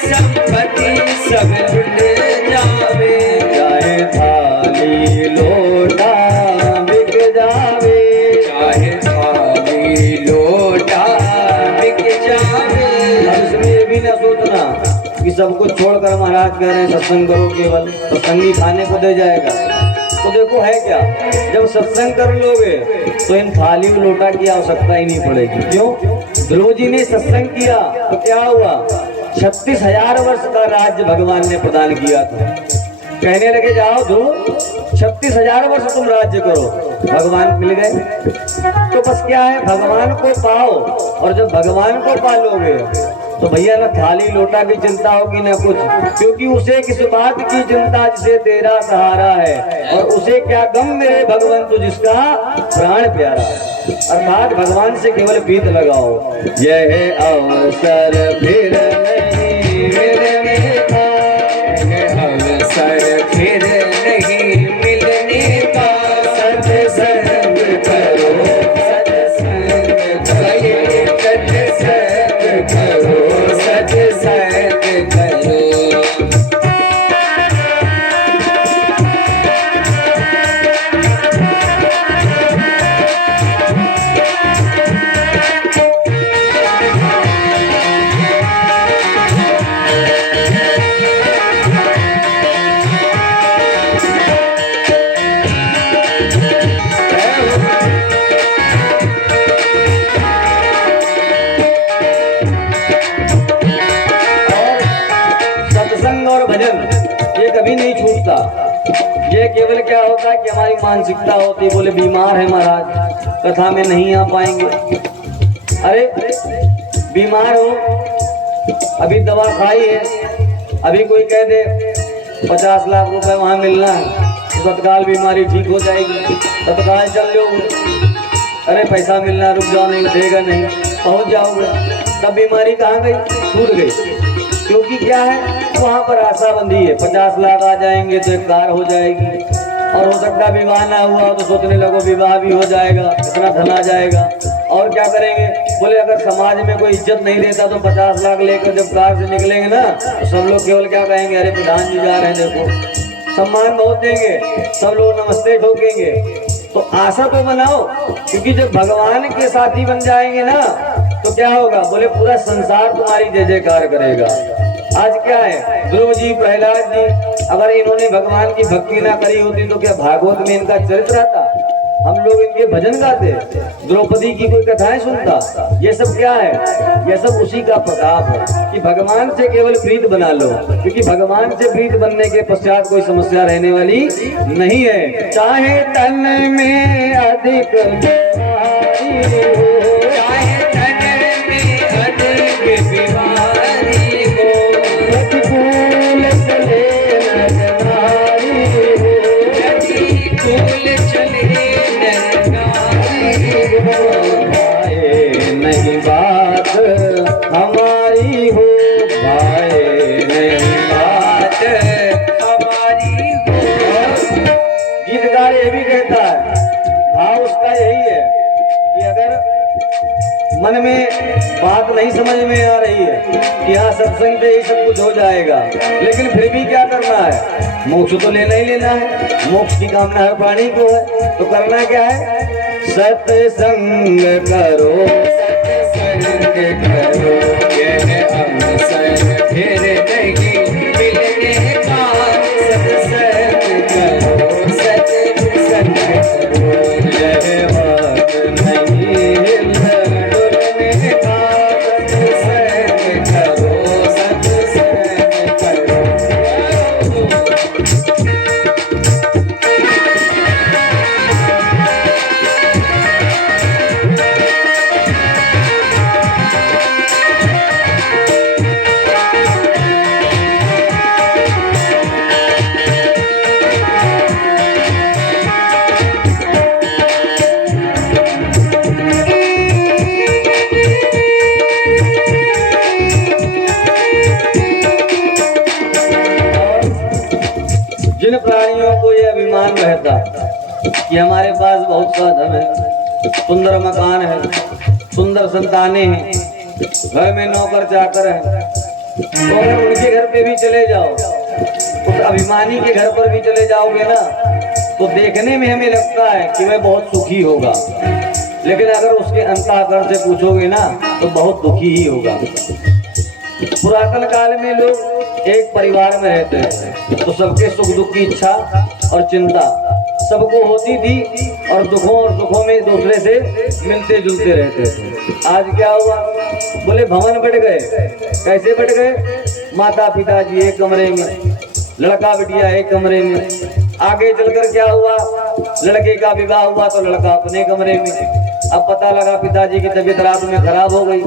संपत्ति सब लुट जावे, चाहे थाली लोटा बिक जावे, चाहे थाली लोटा बिक जावे। अब इसमें ये भी न सोचना कि सब कुछ छोड़कर महाराज कह रहे हैं सत्संग करो केवल, तो संगी खाने को दे जाएगा। तो देखो है क्या, जब सत्संग कर लोगे तो इन थाली लोटा की आवश्यकता ही नहीं पड़ेगी। क्यों? ध्रुव जी ने सत्संग किया तो क्या हुआ, 36,000 वर्ष का राज्य भगवान ने प्रदान किया था। कहने लगे जाओ ध्रुव 36,000 वर्ष तुम राज्य करो, भगवान मिल गए। तो बस क्या है, भगवान को पाओ, और जब भगवान को पालोगे तो भैया ना थाली लोटा की चिंता होगी ना कुछ, क्योंकि उसे किस बात की चिंता जिसे तेरा सहारा है, और उसे क्या गम मेरे भगवंतु जिसका प्राण प्यारा। अर्थात भगवान से केवल प्रीत लगाओ। यह अवसर फिर नहीं मिलने का, यह अवसर फिर नहीं मिलने का। सत्संग करो, सत्संग करो, सत्संग करो, सत्संग कभी नहीं छूटता। ये केवल क्या होता है कि हमारी मानसिकता होती है, बोले बीमार है महाराज, कथा में नहीं आ पाएंगे। अरे बीमार हो, अभी दवा खाई है, अभी कोई कह दे 50 लाख रुपए वहां मिलना है तो तत्काल बीमारी ठीक हो जाएगी, तत्काल चल लो। अरे पैसा मिलना, रुक जाओ, नहीं देगा नहीं, पहुंच जाओगे, तब बीमारी कहाँ गई, छूट गई। क्योंकि क्या है, वहां पर आशा बंधी है, 50 लाख आ जाएंगे तो एक कार हो जाएगी, और हो सकता है विवाह ना हुआ तो सोचने लगो विवाह भी हो जाएगा, इतना धन आ जाएगा। और क्या करेंगे, बोले अगर समाज में कोई इज्जत नहीं देता तो 50 लाख लेकर जब कार से निकलेंगे ना तो सब लोग केवल क्या कहेंगे, अरे प्रधान जी जा रहे हैं, देखो सम्मान बहुत देंगे, सब लोग नमस्ते ठोकेंगे। तो आशा तो बनाओ, क्योंकि जब भगवान के साथी बन जाएंगे ना तो क्या होगा, बोले पूरा संसार तुम्हारी जय जयकार करेगा। आज क्या है, ध्रुव जी, प्रहलाद जी, अगर इन्होंने भगवान की भक्ति ना करी होती तो क्या भागवत में इनका चरित्र आता, हम लोग इनके भजन गाते, द्रौपदी की कोई कथाएं सुनता। ये सब क्या है, ये सब उसी का प्रताप है कि भगवान से केवल प्रीत बना लो, क्योंकि भगवान से प्रीत बनने के पश्चात कोई समस्या रहने वाली नहीं है। चाहे तन में अधिक बीमारी हो, चाहे तन में अधिक बीमारी हो, प्रतिकूल चले नरनारी हो, प्रतिकूल चले नहीं बात हमारी हो, भाई नहीं बात हमारी हो। गीतकार ये भी कहता है, भाव उसका यही है कि अगर मन में बात नहीं समझ में आ रही है कि हाँ सत्संग से ही सब कुछ हो जाएगा, लेकिन फिर भी क्या करना है, मोक्ष तो लेना ही लेना है, मोक्ष की कामना हर प्राणी को है, तो करना क्या है, सत्संग करो, सत्संग करो, यह अवसर फिर नहीं मिलने का, सत्संग करो, सत्संग करो, यह वक्त नहीं लड़ने का, सत्संग करो, सत्संग करो। जिन प्राणियों को यह अभिमान रहता कि हमारे पास बहुत सा धन है, सुंदर मकान है, सुंदर संतानें हैं, घर में नौकर चाकर है, तो अगर उनके घर पे भी चले जाओ, उस अभिमानी के घर पर भी चले जाओगे ना तो देखने में हमें लगता है कि वह बहुत सुखी होगा, लेकिन अगर उसके अंतःकरण से पूछोगे ना तो बहुत दुखी ही होगा। पुरातन काल में लोग एक परिवार में रहते हैं तो सबके सुख दुख की इच्छा और चिंता सबको होती थी, और दुखों में दूसरे से मिलते जुलते रहते थे। आज क्या हुआ, बोले भवन बढ़ गए। कैसे बढ़ गए, माता पिताजी एक कमरे में, लड़का बिटिया एक कमरे में। आगे चलकर क्या हुआ, लड़के का विवाह हुआ तो लड़का अपने कमरे में। अब पता लगा पिताजी की तबीयत रात में खराब हो गई,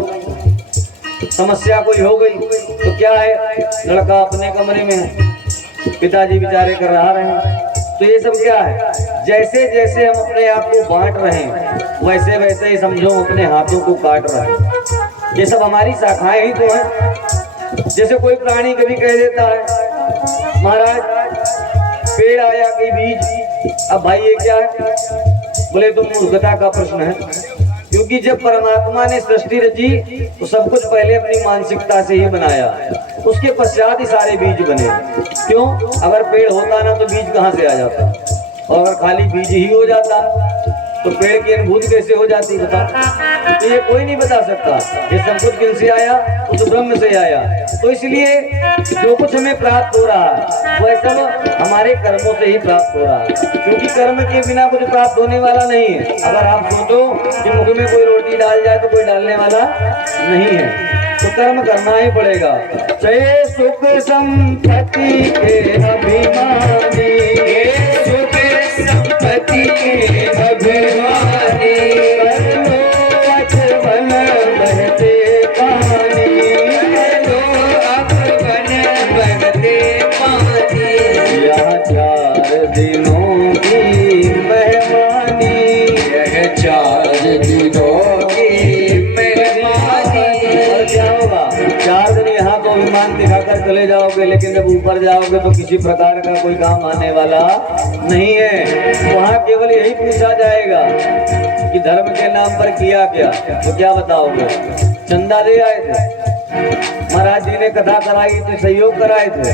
समस्या कोई हो गई, तो क्या है, लड़का अपने कमरे में है, पिताजी बेचारे कर रहा रहे हैं। तो ये सब क्या है, जैसे जैसे हम अपने आप को बांट रहे हैं वैसे वैसे ही समझो हम अपने हाथों को काट रहे हैं। ये सब हमारी शाखाएं ही तो हैं। जैसे कोई प्राणी कभी कह देता है, महाराज पेड़ आया कि बीज, अब भाई ये क्या है, बोले तो मूर्खता का प्रश्न है, क्योंकि जब परमात्मा ने सृष्टि रची तो सब कुछ पहले अपनी मानसिकता से ही बनाया, उसके पश्चात ही सारे बीज बने। क्यों, अगर पेड़ होता ना तो बीज कहाँ से आ जाता, और अगर खाली बीज ही हो जाता तो पेड़ की अनुभूति कैसे हो जाती, बता। तो ये कोई नहीं बता सकता, ये सब कुछ किनसे आया, उस ब्रह्म से आया। तो इसलिए जो कुछ हमें प्राप्त हो रहा है वह सब हमारे कर्मों से ही प्राप्त हो रहा है, क्योंकि कर्म के बिना कुछ प्राप्त होने वाला नहीं है। अगर आप सोचो कि मुख में कोई रोटी डाल जाए तो कोई डालने वाला नहीं है, तो कर्म करना ही पड़ेगा। चाहे सुख संपत्ति के अभिमानी, सुख संपत्ति के अभिमानी, कर लो अचवन बहते पानी, लो अगवन बहते पानी, यह 4 दिनों की मेहमानी, यह 4 दिनों की मेहमानी। और क्या होगा? 4 दिन यहाँ तो अभिमान दिखाकर चले जाओगे, लेकिन जब ऊपर जाओगे तो किसी प्रकार का कोई काम आने वाला नहीं है। वहाँ केवल यही पूछा जाएगा कि धर्म के नाम पर किया क्या, तो क्या बताओगे? चंदा दे आए थे, महाराज जी ने कथा कराई थी, सहयोग कराए थे,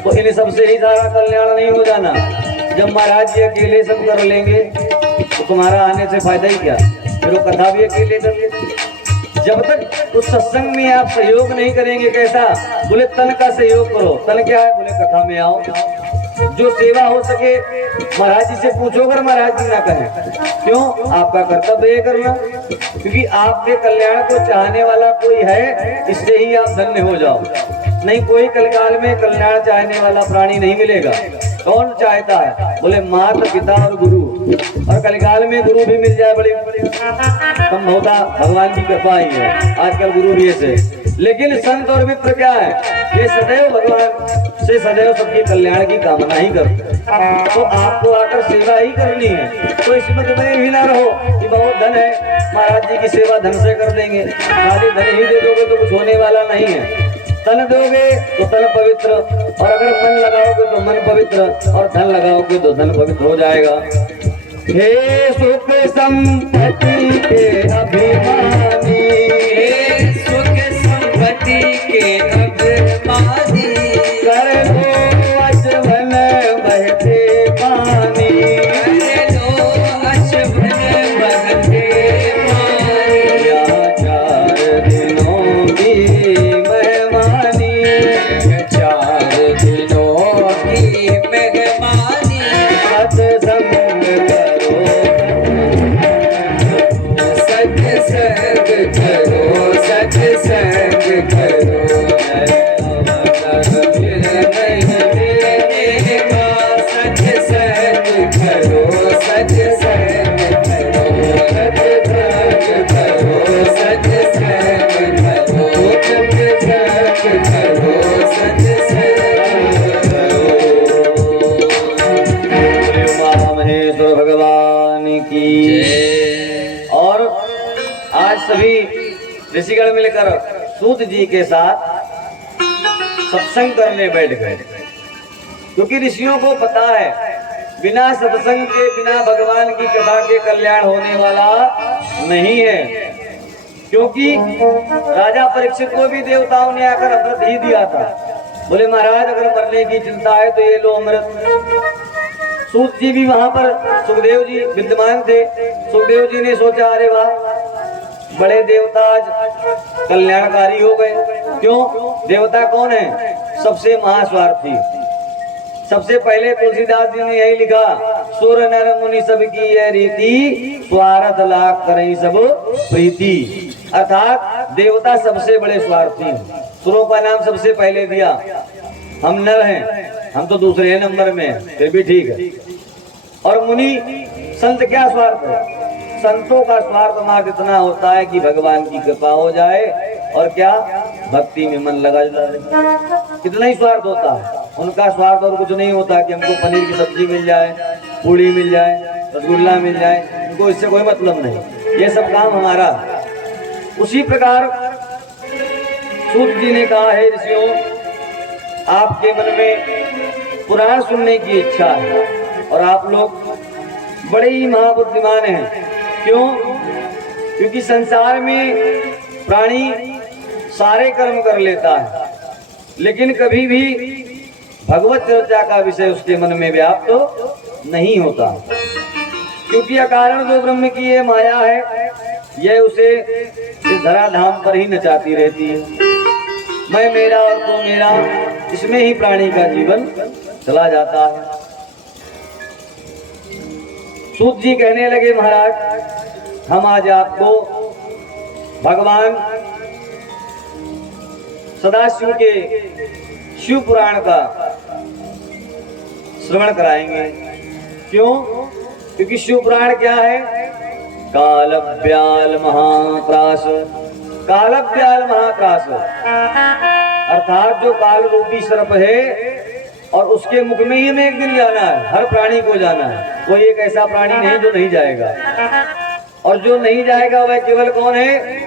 तो इन सबसे ही सारा कल्याण नहीं हो जाना। जब महाराज जी अकेले सब कर लेंगे तो तुम्हारा आने से फायदा ही क्या? फिर वो कथा भी अकेले कर लेते। जब तक उस सत्संग में आप सहयोग नहीं करेंगे, कैसा? बोले तन का सहयोग करो। तन क्या है? बोले कथा में आओ, जो सेवा हो सके महाराज जी से पूछो, अगर महाराज जी ना कहें। क्यों? आपका कर्तव्य ये करना, क्योंकि आपके कल्याण को चाहने वाला कोई है, इससे ही आप धन्य हो जाओ। नहीं, कोई कलकाल में कल्याण चाहने वाला प्राणी नहीं मिलेगा। कौन चाहता है? बोले माता पिता और गुरु, और कलकाल में गुरु भी मिल जाए बड़ी संभवता भगवान की कृपा ही है। आजकल गुरु भी ऐसे, लेकिन संत और मित्र क्या है? ये सदैव भगवान से सदैव सबके कल्याण की कामना ही करते हैं। तो आपको आकर सेवा ही करनी है। तो इसमें तुम्हें भी ना रहो कि बहुत धन है, महाराज जी की सेवा धन से कर देंगे। खाली धन ही दे दोगे तो कुछ होने वाला नहीं है। तन दोगे तो तन पवित्र, और अगर मन लगाओगे तो मन पवित्र, और धन लगाओगे तो धन पवित्र हो जाएगा। हे सुख संपत्ति के अभिमानी, हे सुख संपत्ति के अभिमानी, कर लो अचवन बहते पानी, लो अचवन बहते पानी, यहाँ 4 दिनों की मेहमानी, 4 दिनों की मेहमानी, सत्संग करो, सत्संग करो, सत्संग करो, अवसर नहीं मिलने का, सत्संग करो, सत्संग करो, सत्संग करो, सत्संग करो, सत्संग करो, सत्संग करो। महेश्वर भगवान की। और आज सभी ऋषिगण मिलकर सूत जी के साथ सत्संग करने बैठ गए, क्योंकि ऋषियों को पता है बिना सत्संग के, बिना भगवान की कथा के कल्याण होने वाला नहीं है। क्योंकि राजा परीक्षित को भी देवताओं ने आकर अमृत ही दिया था। बोले महाराज अगर मरने की चिंता है तो ये लो अमृत। सूत जी भी वहां पर, सुखदेव जी विद्यमान थे। सुखदेव जी ने सोचा अरे वाह, बड़े देवता आज कल्याणकारी हो गए। क्यों? देवता कौन है? सबसे महास्वार्थी। सबसे पहले तुलसीदास जी ने यही लिखा, सुर नर मुनि सब की यह रीति, स्वार्थ लाख करें सब प्रीति। अर्थात देवता सबसे बड़े स्वार्थी हैं। सुरों का नाम सबसे पहले दिया। हम नर हैं, हम तो दूसरे नंबर में हैं, फिर भी ठीक है। और मुनि संत क्या स्वार्थ है? संतों का स्वार्थ मार्ग इतना होता है कि भगवान की कृपा हो जाए, और क्या? भक्ति में मन लगा जाए। इतना ही स्वार्थ होता है उनका। स्वार्थ और कुछ नहीं होता कि हमको पनीर की सब्जी मिल जाए, पूड़ी मिल जाए, रसगुल्ला मिल जाए, उनको इससे कोई मतलब नहीं। ये सब काम हमारा। उसी प्रकार सूत जी ने कहा, हे ऋषियों, आपके मन में पुराण सुनने की इच्छा है, और आप लोग बड़े ही महाबुद्धिमान हैं। क्यों? क्योंकि संसार में प्राणी सारे कर्म कर लेता है, लेकिन कभी भी भगवत चर्चा का विषय उसके मन में व्याप्त तो नहीं होता। क्योंकि अकारण जो ब्रह्म की ये माया है, यह उसे इस धराधाम पर ही नचाती रहती है। मैं मेरा और तू मेरा, इसमें ही प्राणी का जीवन चला जाता है। सूत जी कहने लगे, महाराज हम आज आपको भगवान सदाशिव के शिव पुराण का श्रवण कराएंगे। क्यों? क्योंकि शिव पुराण क्या है? कालव्याल महात्रास। कालव्याल महात्रास अर्थात जो काल रूपी सर्प है और उसके मुख में ही हमें एक दिन जाना है, हर प्राणी को जाना है। कोई एक ऐसा प्राणी नहीं जो नहीं जाएगा, और जो नहीं जाएगा वह केवल कौन है?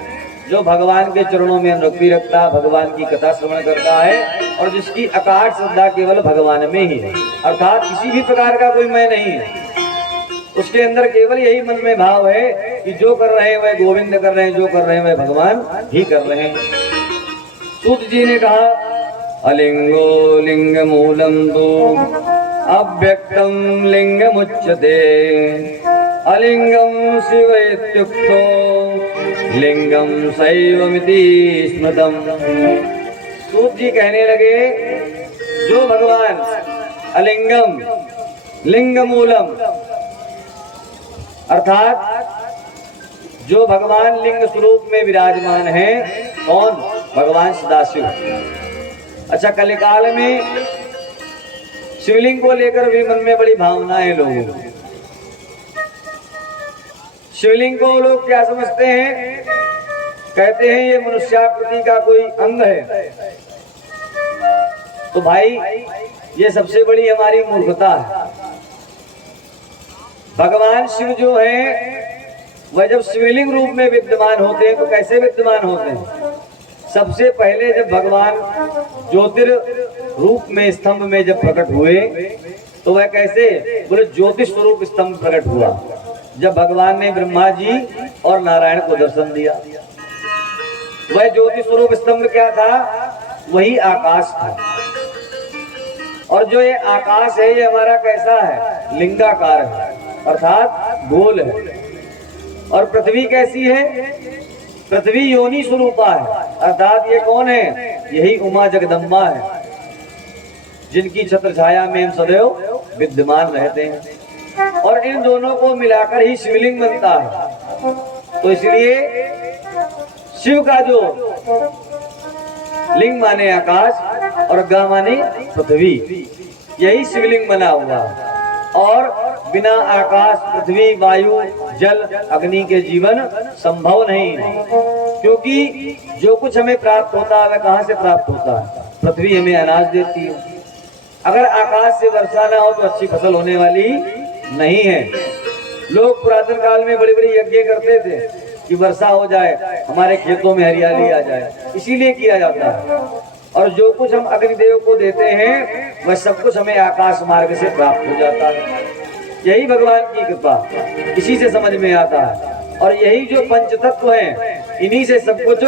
जो भगवान के चरणों में अनुरक्ति रखता है, भगवान की कथा श्रवण करता है और जिसकी अकाट श्रद्धा केवल भगवान में ही है, अर्थात किसी भी प्रकार का कोई मैं नहीं है। उसके अंदर केवल यही मन में भाव है कि जो कर रहे हैं वह गोविंद कर रहे हैं, जो कर रहे हैं वह भगवान ही कर रहे हैं। सूत जी ने कहा अलिंगो लिंग मूलम दो अव्यक्तम लिंग मुच्यते अलिंगम शिव इत्युक्तो लिंगम शैवमिति स्मृतम। सूत जी कहने लगे जो भगवान अलिंगम लिंग मूलम अर्थात जो भगवान लिंग स्वरूप में विराजमान है, कौन? भगवान सदाशिव। अच्छा, कलिकाल में शिवलिंग को लेकर भी मन में बड़ी भावना है लोगों को। शिवलिंग को लोग क्या समझते हैं? कहते हैं ये मनुष्याकृति का कोई अंग है। तो भाई ये सबसे बड़ी हमारी मूर्खता है। भगवान शिव जो है वह जब शिवलिंग रूप में विद्यमान होते हैं तो कैसे विद्यमान होते हैं? सबसे पहले जब भगवान ज्योतिर रूप में स्तंभ में जब प्रकट हुए तो वह कैसे? बोले ज्योतिष स्वरूप स्तंभ प्रकट हुआ जब भगवान ने ब्रह्मा जी और नारायण को दर्शन दिया। वह ज्योतिष स्वरूप स्तंभ क्या था? वही आकाश था। और जो ये आकाश है ये हमारा कैसा है? लिंगाकार है, अर्थात गोल है। और पृथ्वी कैसी है? पृथ्वी योनि स्वरूपा है, अर्थात ये कौन है? यही उमा जगदम्बा है जिनकी छत्र छाया में हम सदैव विद्यमान रहते हैं। और इन दोनों को मिलाकर ही शिवलिंग बनता है। तो इसलिए शिव का जो लिंग माने आकाश और गा माने पृथ्वी, यही शिवलिंग बना हुआ। और बिना आकाश पृथ्वी वायु जल अग्नि के जीवन संभव नहीं है। क्योंकि जो कुछ हमें प्राप्त होता है वह कहाँ से प्राप्त होता है? पृथ्वी हमें अनाज देती है। अगर आकाश से वर्षा ना हो तो अच्छी फसल होने वाली नहीं है। लोग पुरातन काल में बड़ी बड़ी यज्ञ करते थे कि वर्षा हो जाए, हमारे खेतों में हरियाली आ जाए, इसीलिए किया जाता है। और जो कुछ हम अग्निदेव को देते हैं वह सब कुछ हमें आकाश मार्ग से प्राप्त हो जाता है। यही भगवान की कृपा, इसी से समझ में आता है। और यही जो पंच तत्व हैं, इन्हीं से सब कुछ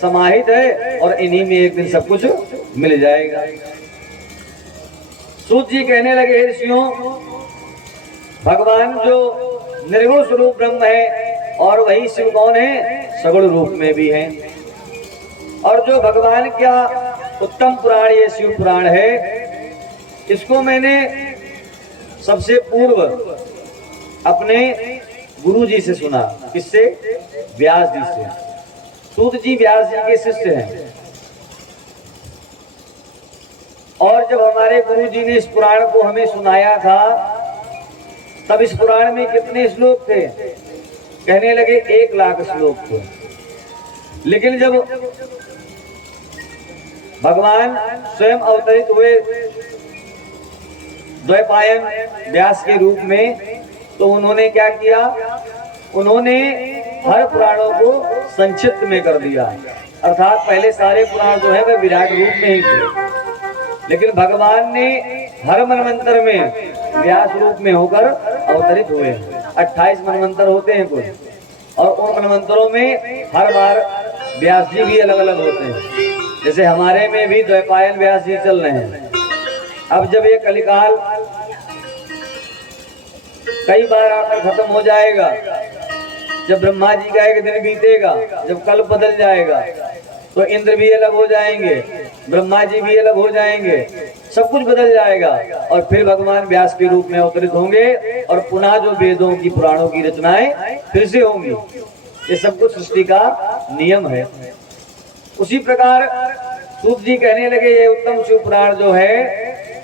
समाहित है और इन्हीं में एक दिन सब कुछ मिल जाएगा। सूत जी कहने लगे हे ऋषियों, भगवान जो निर्गुण स्वरूप ब्रह्म है और वही शिव कौन है? सगुण रूप में भी है। और जो भगवान क्या उत्तम पुराण ये शिव पुराण है, इसको मैंने सबसे पूर्व अपने गुरु जी से सुना। किससे? व्यास जी से। सूत जी व्यास जी के शिष्य हैं। और जब हमारे गुरु जी ने इस पुराण को हमें सुनाया था तब इस पुराण में कितने श्लोक थे? कहने लगे 1 लाख श्लोक थे। लेकिन जब भगवान स्वयं अवतरित हुए द्वैपायन व्यास के रूप में, तो उन्होंने क्या किया? उन्होंने हर पुराणों को संक्षिप्त में कर दिया। अर्थात पहले सारे पुराण जो है वह विराट रूप में ही थे, लेकिन भगवान ने हर मनवंतर में व्यास रूप में होकर अवतरित हुए। 28 मनवंतर होते हैं कुल, और उन मनवंतरों में हर बार व्यास जी भी अलग अलग होते हैं। जैसे हमारे में भी द्वैपायन व्यास जी चल रहे हैं। अब जब ये कलिकाल कई बार आकर खत्म हो जाएगा, जब ब्रह्मा जी का एक दिन बीतेगा, जब कल बदल जाएगा, तो इंद्र भी अलग हो जाएंगे, ब्रह्मा जी भी अलग हो जाएंगे, सब कुछ बदल जाएगा। और फिर भगवान व्यास के रूप में अवतरित होंगे और पुनः जो वेदों की पुराणों की रचनाएं फिर से होंगी। ये सब कुछ सृष्टि का नियम है। उसी प्रकार सूत जी कहने लगे ये उत्तम शिव पुराण जो है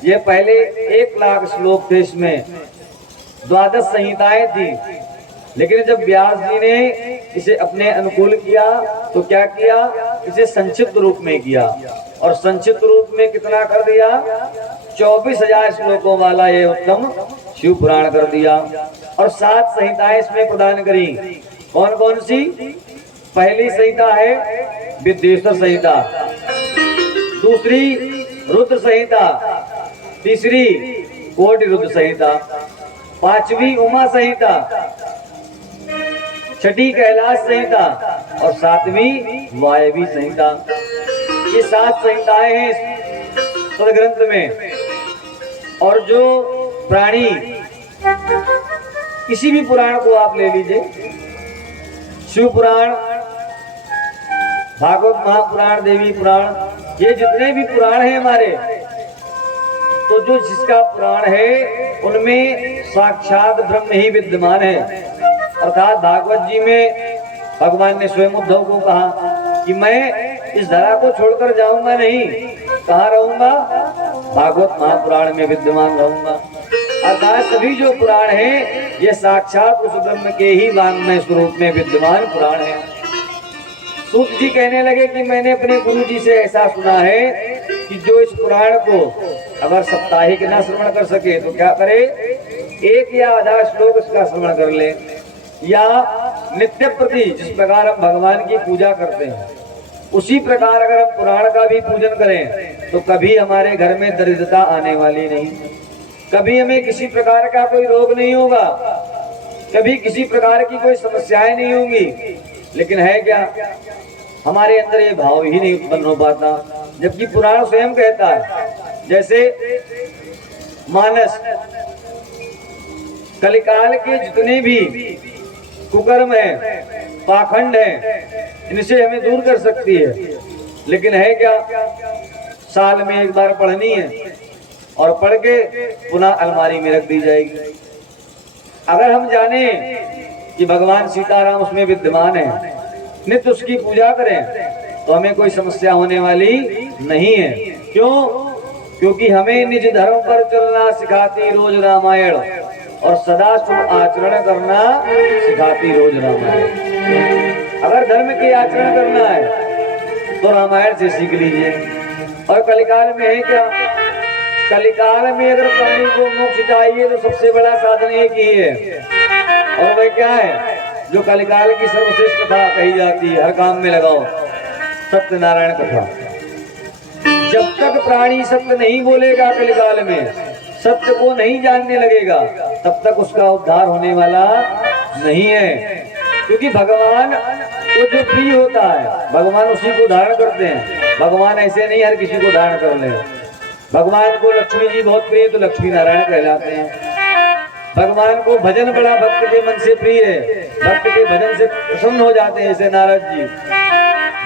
ये पहले 1,00,000 श्लोक थे, इसमें 12 संहिताएं थी, लेकिन जब व्यास जी ने इसे अपने अनुकूल किया तो क्या किया, इसे संक्षिप्त रूप में किया और संक्षिप्त रूप में कितना कर दिया, 24,000 श्लोकों वाला ये उत्तम शिव पुराण कर दिया और 7 संहिताएं इसमें प्रदान करी। कौन कौन सी? पहली संहिता है विद्वेश्वर संहिता, दूसरी रुद्र संहिता, तीसरी कोटि रुद्र संहिता, 5वीं उमा संहिता, 6ठी कैलाश संहिता और 7वीं वायवी संहिता। ये 7 संहिताएं हैं इस ग्रंथ में। और जो प्राणी, किसी भी पुराण को आप ले लीजिए, शिव पुराण, भागवत महापुराण, देवी पुराण, ये जितने भी पुराण हैं हमारे, तो जो जिसका पुराण है उनमें साक्षात ब्रह्म ही विद्यमान है। अर्थात भागवत जी में भगवान ने स्वयं उद्धव को कहा कि मैं इस धरा को छोड़कर जाऊंगा नहीं, कहाँ रहूंगा, भागवत महापुराण में विद्यमान रहूंगा। अर्थात सभी जो पुराण हैं ये साक्षात उस ब्रह्म के ही वाङ्मय स्वरूप में विद्यमान पुराण है। सूत जी कहने लगे कि मैंने अपने गुरु जी से ऐसा सुना है कि जो इस पुराण को अगर साप्ताहिक ना श्रवण कर सके तो क्या करे, 1 या आधा श्लोक इसका श्रवण कर ले, या नित्य प्रति जिस प्रकार हम भगवान की पूजा करते हैं उसी प्रकार अगर हम पुराण का भी पूजन करें तो कभी हमारे घर में दरिद्रता आने वाली नहीं, कभी हमें किसी प्रकार का कोई रोग नहीं होगा, कभी किसी प्रकार की कोई समस्याएं नहीं होंगी। लेकिन है क्या, हमारे अंदर ये भाव ही नहीं उत्पन्न हो पाता, जबकि पुराण स्वयं कहता है। जैसे मानस, कलिकाल के जितने भी कुकर्म है, पाखंड है, इनसे हमें दूर कर सकती है। लेकिन है क्या, साल में एक बार पढ़नी है और पढ़ के पुनः अलमारी में रख दी जाएगी। अगर हम जाने कि भगवान सीताराम उसमें विद्यमान है, नित्य उसकी पूजा करें तो हमें कोई समस्या होने वाली नहीं है। क्यों? क्योंकि हमें निज धर्म पर चलना सिखाती रोज रामायण और सदा शुभ आचरण करना सिखाती रोज रामायण। अगर धर्म के आचरण करना है तो रामायण से सीख लीजिए। और कलिकाल में है क्या, कलिकाल में अगर प्राणी को मोक्ष चाहिए तो सबसे बड़ा साधन एक ही है, और वह क्या है, जो कलिकाल की सर्वश्रेष्ठ कथा कही जाती है, हर काम में लगाओ, सत्यनारायण कथा। जब तक प्राणी सत्य नहीं बोलेगा, कलिकाल में सत्य को नहीं जानने लगेगा, तब तक उसका उद्धार होने वाला नहीं है। क्योंकि भगवान को जो प्रिय होता है भगवान उसी को धारण करते हैं। भगवान ऐसे नहीं हर किसी को धारण कर ले। भगवान को लक्ष्मी जी बहुत प्रिय तो लक्ष्मी नारायण कहलाते हैं। भगवान को भजन बड़ा भक्त के मन से प्रिय है, भक्त के भजन से प्रसन्न हो जाते हैं। जैसे नारद जी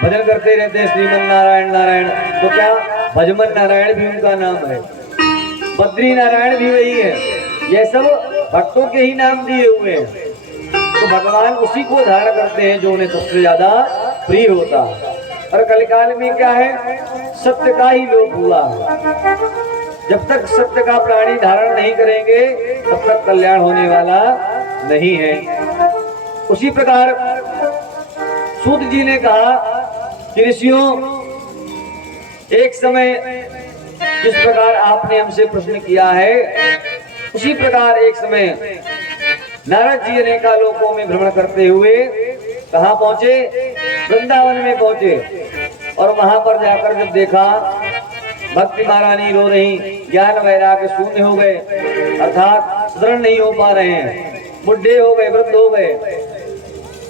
भजन करते रहते हैं श्रीमन नारायण नारायण, तो क्या भजमन नारायण भी उनका नाम है, बद्री नारायण भी वही है। ये सब भक्तों के ही नाम दिए हुए हैं। तो भगवान उसी को धारण करते हैं जो उन्हें सबसे ज्यादा प्रिय होता है। और कलिकाल में क्या है, सत्य का ही लोप हुआ है। जब तक सत्य का प्राणी धारण नहीं करेंगे तब तक कल्याण होने वाला नहीं है। उसी प्रकार सूत जी ने कहा कि ऋषियों, एक समय जिस प्रकार आपने हमसे प्रश्न किया है उसी प्रकार एक समय नारद जी अनेका लोकों में भ्रमण करते हुए कहाँ पहुंचे, वृंदावन में पहुंचे। और वहां पर जाकर जब देखा भक्ति महारानी रो रही, ज्ञान वैराग्य शून्य हो गए, अर्थात सुदृढ़ नहीं हो पा रहे हैं, बुढ़े हो गए, वृद्ध हो गए।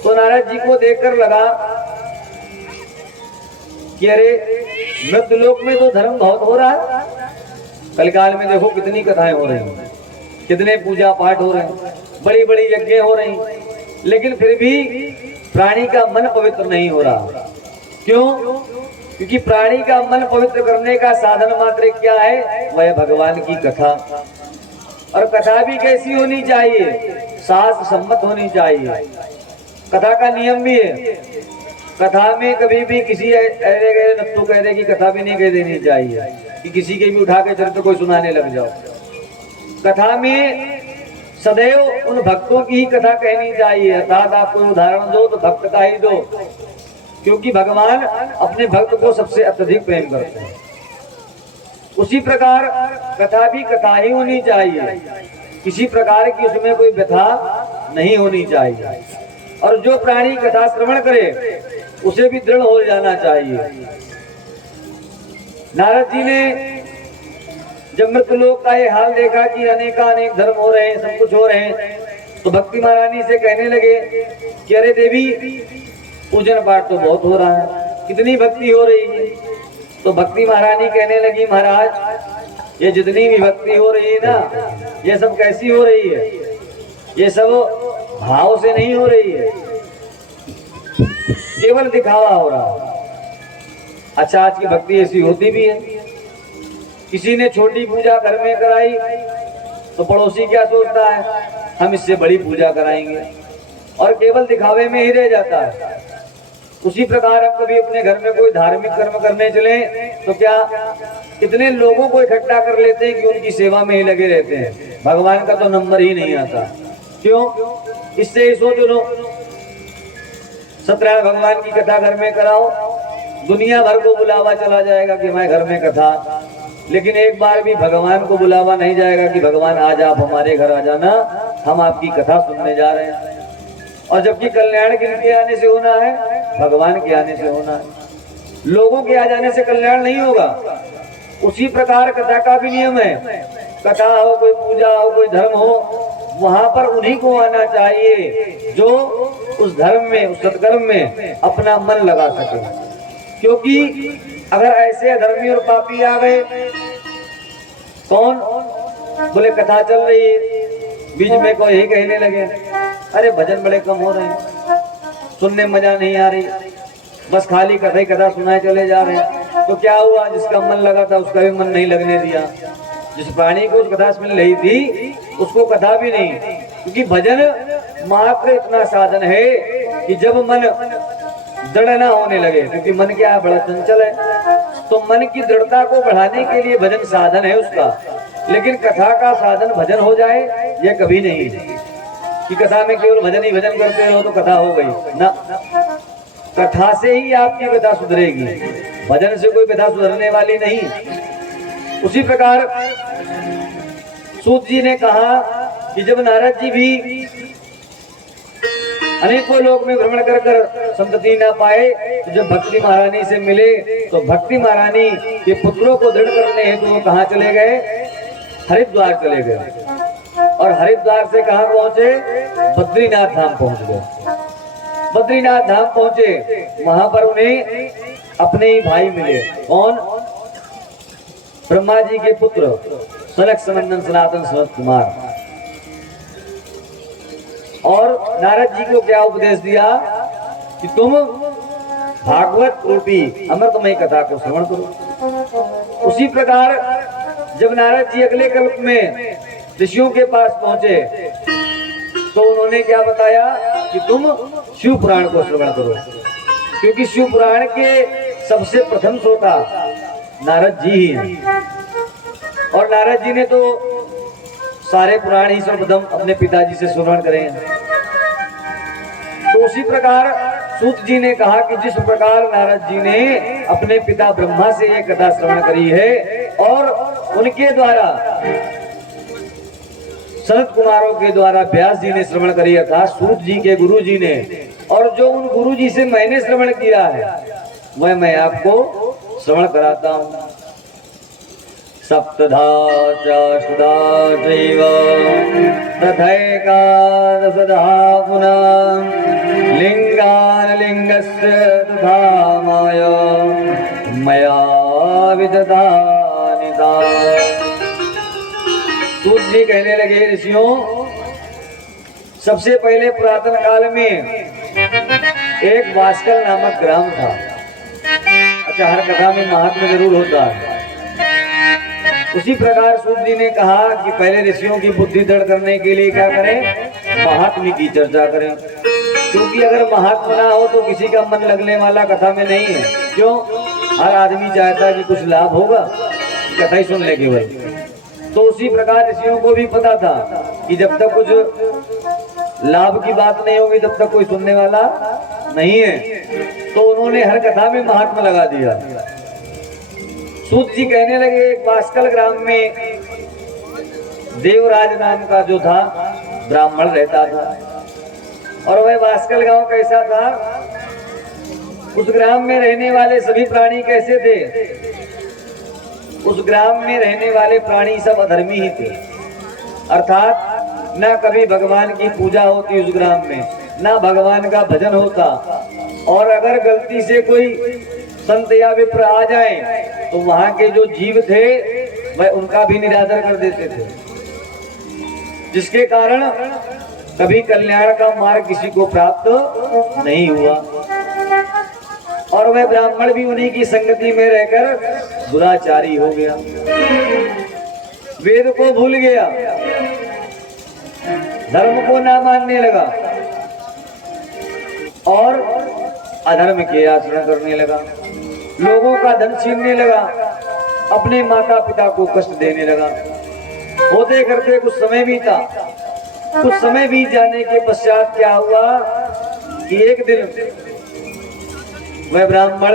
तो नारद जी को देखकर लगा कि अरे मृत्यु लोक में तो धर्म बहुत हो रहा है, कलिकाल में देखो कितनी कथाएं हो रही हैं, कितने पूजा पाठ हो रहे हैं, बड़ी बड़ी यज्ञ हो रही, लेकिन फिर भी प्राणी का मन पवित्र नहीं हो रहा। क्यों? क्योंकि प्राणी का मन पवित्र करने का साधन मात्र क्या है, वह भगवान की कथा। और कथा भी कैसी होनी चाहिए, शास्त्र सम्मत होनी चाहिए। कथा का नियम भी है कथा में कभी भी किसी ऐसे गए नत्थु कह दे की कथा भी नहीं कह देनी चाहिए कि किसी के भी उठा के चरित्र कोई सुनाने लग जाओ। कथा में सदैव उन भक्तों की ही कथा कहनी चाहिए। अर्थात आप कोई उदाहरण दो तो भक्त का ही दो, क्योंकि भगवान अपने भक्त को सबसे अत्यधिक प्रेम करते हैं। उसी प्रकार कथा भी कथा ही होनी चाहिए, किसी प्रकार की उसमें कोई व्यथा नहीं होनी चाहिए। और जो प्राणी कथा श्रवण करे उसे भी दृढ़ हो जाना चाहिए। नारद जी ने जब मृतलोक का ये हाल देखा कि अनेक धर्म हो रहे हैं, सब कुछ हो रहे हैं, तो भक्ति महारानी से कहने लगे कि अरे देवी, पूजन पाठ तो बहुत हो रहा है, कितनी भक्ति हो रही है। तो भक्ति महारानी कहने लगी, महाराज ये जितनी भी भक्ति हो रही है ना, ये सब कैसी हो रही है? ये सब भाव से नहीं हो रही है, केवल दिखावा हो रहा है। अच्छा, आज की भक्ति ऐसी होती भी है। किसी ने छोटी पूजा घर में कराई तो पड़ोसी क्या सोचता है, हम इससे बड़ी पूजा कराएंगे, और केवल दिखावे में ही रह जाता है। उसी प्रकार हम कभी अपने घर में कोई धार्मिक कर्म करने चले तो क्या कितने लोगों को इकट्ठा कर लेते हैं कि उनकी सेवा में ही लगे रहते हैं, भगवान का तो नंबर ही नहीं आता। क्यों? इससे ही सोच लो, सत्यनारायण भगवान की कथा घर में कराओ, दुनिया भर को बुलावा चला जाएगा कि मैं घर में कथा, लेकिन एक बार भी भगवान को बुलावा नहीं जाएगा कि भगवान आज आप हमारे घर आ जाना, हम आपकी कथा सुनने जा रहे हैं। और जबकि कल्याण किनके आने से होना है? भगवान के आने से होना है। लोगों के आ जाने से कल्याण नहीं होगा। उसी प्रकार कथा का भी नियम है। कथा हो, कोई पूजा हो, कोई धर्म हो, वहां पर उन्हीं को आना चाहिए जो उस धर्म में, उस सत्कर्म में अपना मन लगा सके। क्योंकि अगर ऐसे अधर्मी और पापी आ गए, कौन बोले कथा चल रही है, बीच में कोई यही कहने लगे अरे भजन बड़े कम हो रहे हैं, सुनने मजा नहीं आ रही, बस खाली कथा ही कथा सुनाए चले जा रहे हैं। तो क्या हुआ? जिसका मन लगा था उसका भी मन नहीं लगने दिया। जिस प्राणी को उस कथा मिल रही थी उसको कथा भी नहीं, क्योंकि भजन मात्र इतना साधन है कि जब मन दृढ़ ना होने लगे, क्योंकि मन क्या है, बड़ा चंचल है, तो मन की दृढ़ता को बढ़ाने के लिए भजन साधन है उसका। लेकिन कथा का साधन भजन हो जाए यह कभी नहीं है कि कथा में केवल भजन ही भजन करते हो तो कथा हो गई ना। कथा से ही आपकी व्यथा सुधरेगी, भजन से कोई व्यथा सुधरने वाली नहीं। उसी प्रकार सूत जी ने कहा कि जब नारद जी भी अनेकों लोक में भ्रमण कर कर संतति ना पाए, तो जब भक्ति महारानी से मिले तो भक्ति महारानी के पुत्रों को दृढ़ करने हेतु वो कहाँ चले गए? हरिद्वार चले गए। और हरिद्वार से कहाँ पहुंचे? बद्रीनाथ धाम पहुंच गए। बद्रीनाथ धाम पहुंचे, वहां पर उन्हें अपने ही भाई मिले। कौन? ब्रह्मा जी के पुत्र सनक सनंदन सनातन सनत कुमार। और नारद जी को क्या उपदेश दिया कि तुम भागवत रूपी अमृतमय कथा को श्रवण करो। उसी प्रकार जब नारद जी अगले कल्प में ऋषियों के पास पहुंचे तो उन्होंने क्या बताया कि तुम शिव पुराण को श्रवण करो, क्योंकि शिव पुराण के सबसे प्रथम श्रोता नारद जी ही हैं। और नारद जी ने तो सारे पुराण ही सर्वप्रथम अपने पिताजी से श्रवण करे हैं। तो उसी प्रकार सूत जी ने कहा कि जिस प्रकार नारद जी ने अपने पिता ब्रह्मा से ये कथा श्रवण करी है और उनके द्वारा सनत कुमारों के द्वारा व्यास जी ने श्रवण करी था, सूत जी के गुरु जी ने, और जो उन गुरु जी से मैंने श्रवण किया है वह मैं आपको श्रवण कराता हूँ। सप्तधा सुधा चैव तथैकादशधा पुनः लिंगान लिंगस्य तथा माया मया विदधानिता। सूत जी कहने लगे, ऋषियों, सबसे पहले पुरातन काल में एक वास्कल नामक ग्राम था। अच्छा, हर कथा में महात्मा जरूर होता है। उसी प्रकार सूत जी ने कहा कि पहले ऋषियों की बुद्धि दृढ़ करने के लिए क्या करें? महात्म्य की चर्चा करें। क्योंकि अगर महात्मा ना हो तो किसी का मन लगने वाला कथा में नहीं है। क्यों? हर आदमी चाहता है कि कुछ लाभ होगा कथा ही सुन ले केवल। तो उसी प्रकार ऋषियों को भी पता था कि जब तक कुछ लाभ की बात नहीं होगी तब तक कोई सुनने वाला नहीं है। तो उन्होंने हर कथा में महात्मा लगा दिया। सूत जी कहने लगे, एक वास्कल ग्राम में देवराज नाम का जो था ब्राह्मण रहता था। और वह वास्कल गांव कैसा था? उस ग्राम में रहने वाले सभी प्राणी कैसे थे? उस ग्राम में रहने वाले प्राणी सब अधर्मी ही थे। अर्थात न कभी भगवान की पूजा होती उस ग्राम में, ना भगवान का भजन होता। और अगर गलती से कोई संत या विप्र आ जाए तो वहां के जो जीव थे वह उनका भी निरादर कर देते थे, जिसके कारण कभी कल्याण का मार्ग किसी को प्राप्त नहीं हुआ। और वह ब्राह्मण भी उन्हीं की संगति में रहकर दुराचारी हो गया, वेद को भूल गया, धर्म को ना मानने लगा और अधर्म के आचरण करने लगा, लोगों का धन छीनने लगा, अपने माता पिता को कष्ट देने लगा। होते करते कुछ समय बीता। कुछ समय बीत जाने के पश्चात क्या हुआ कि एक दिन वह ब्राह्मण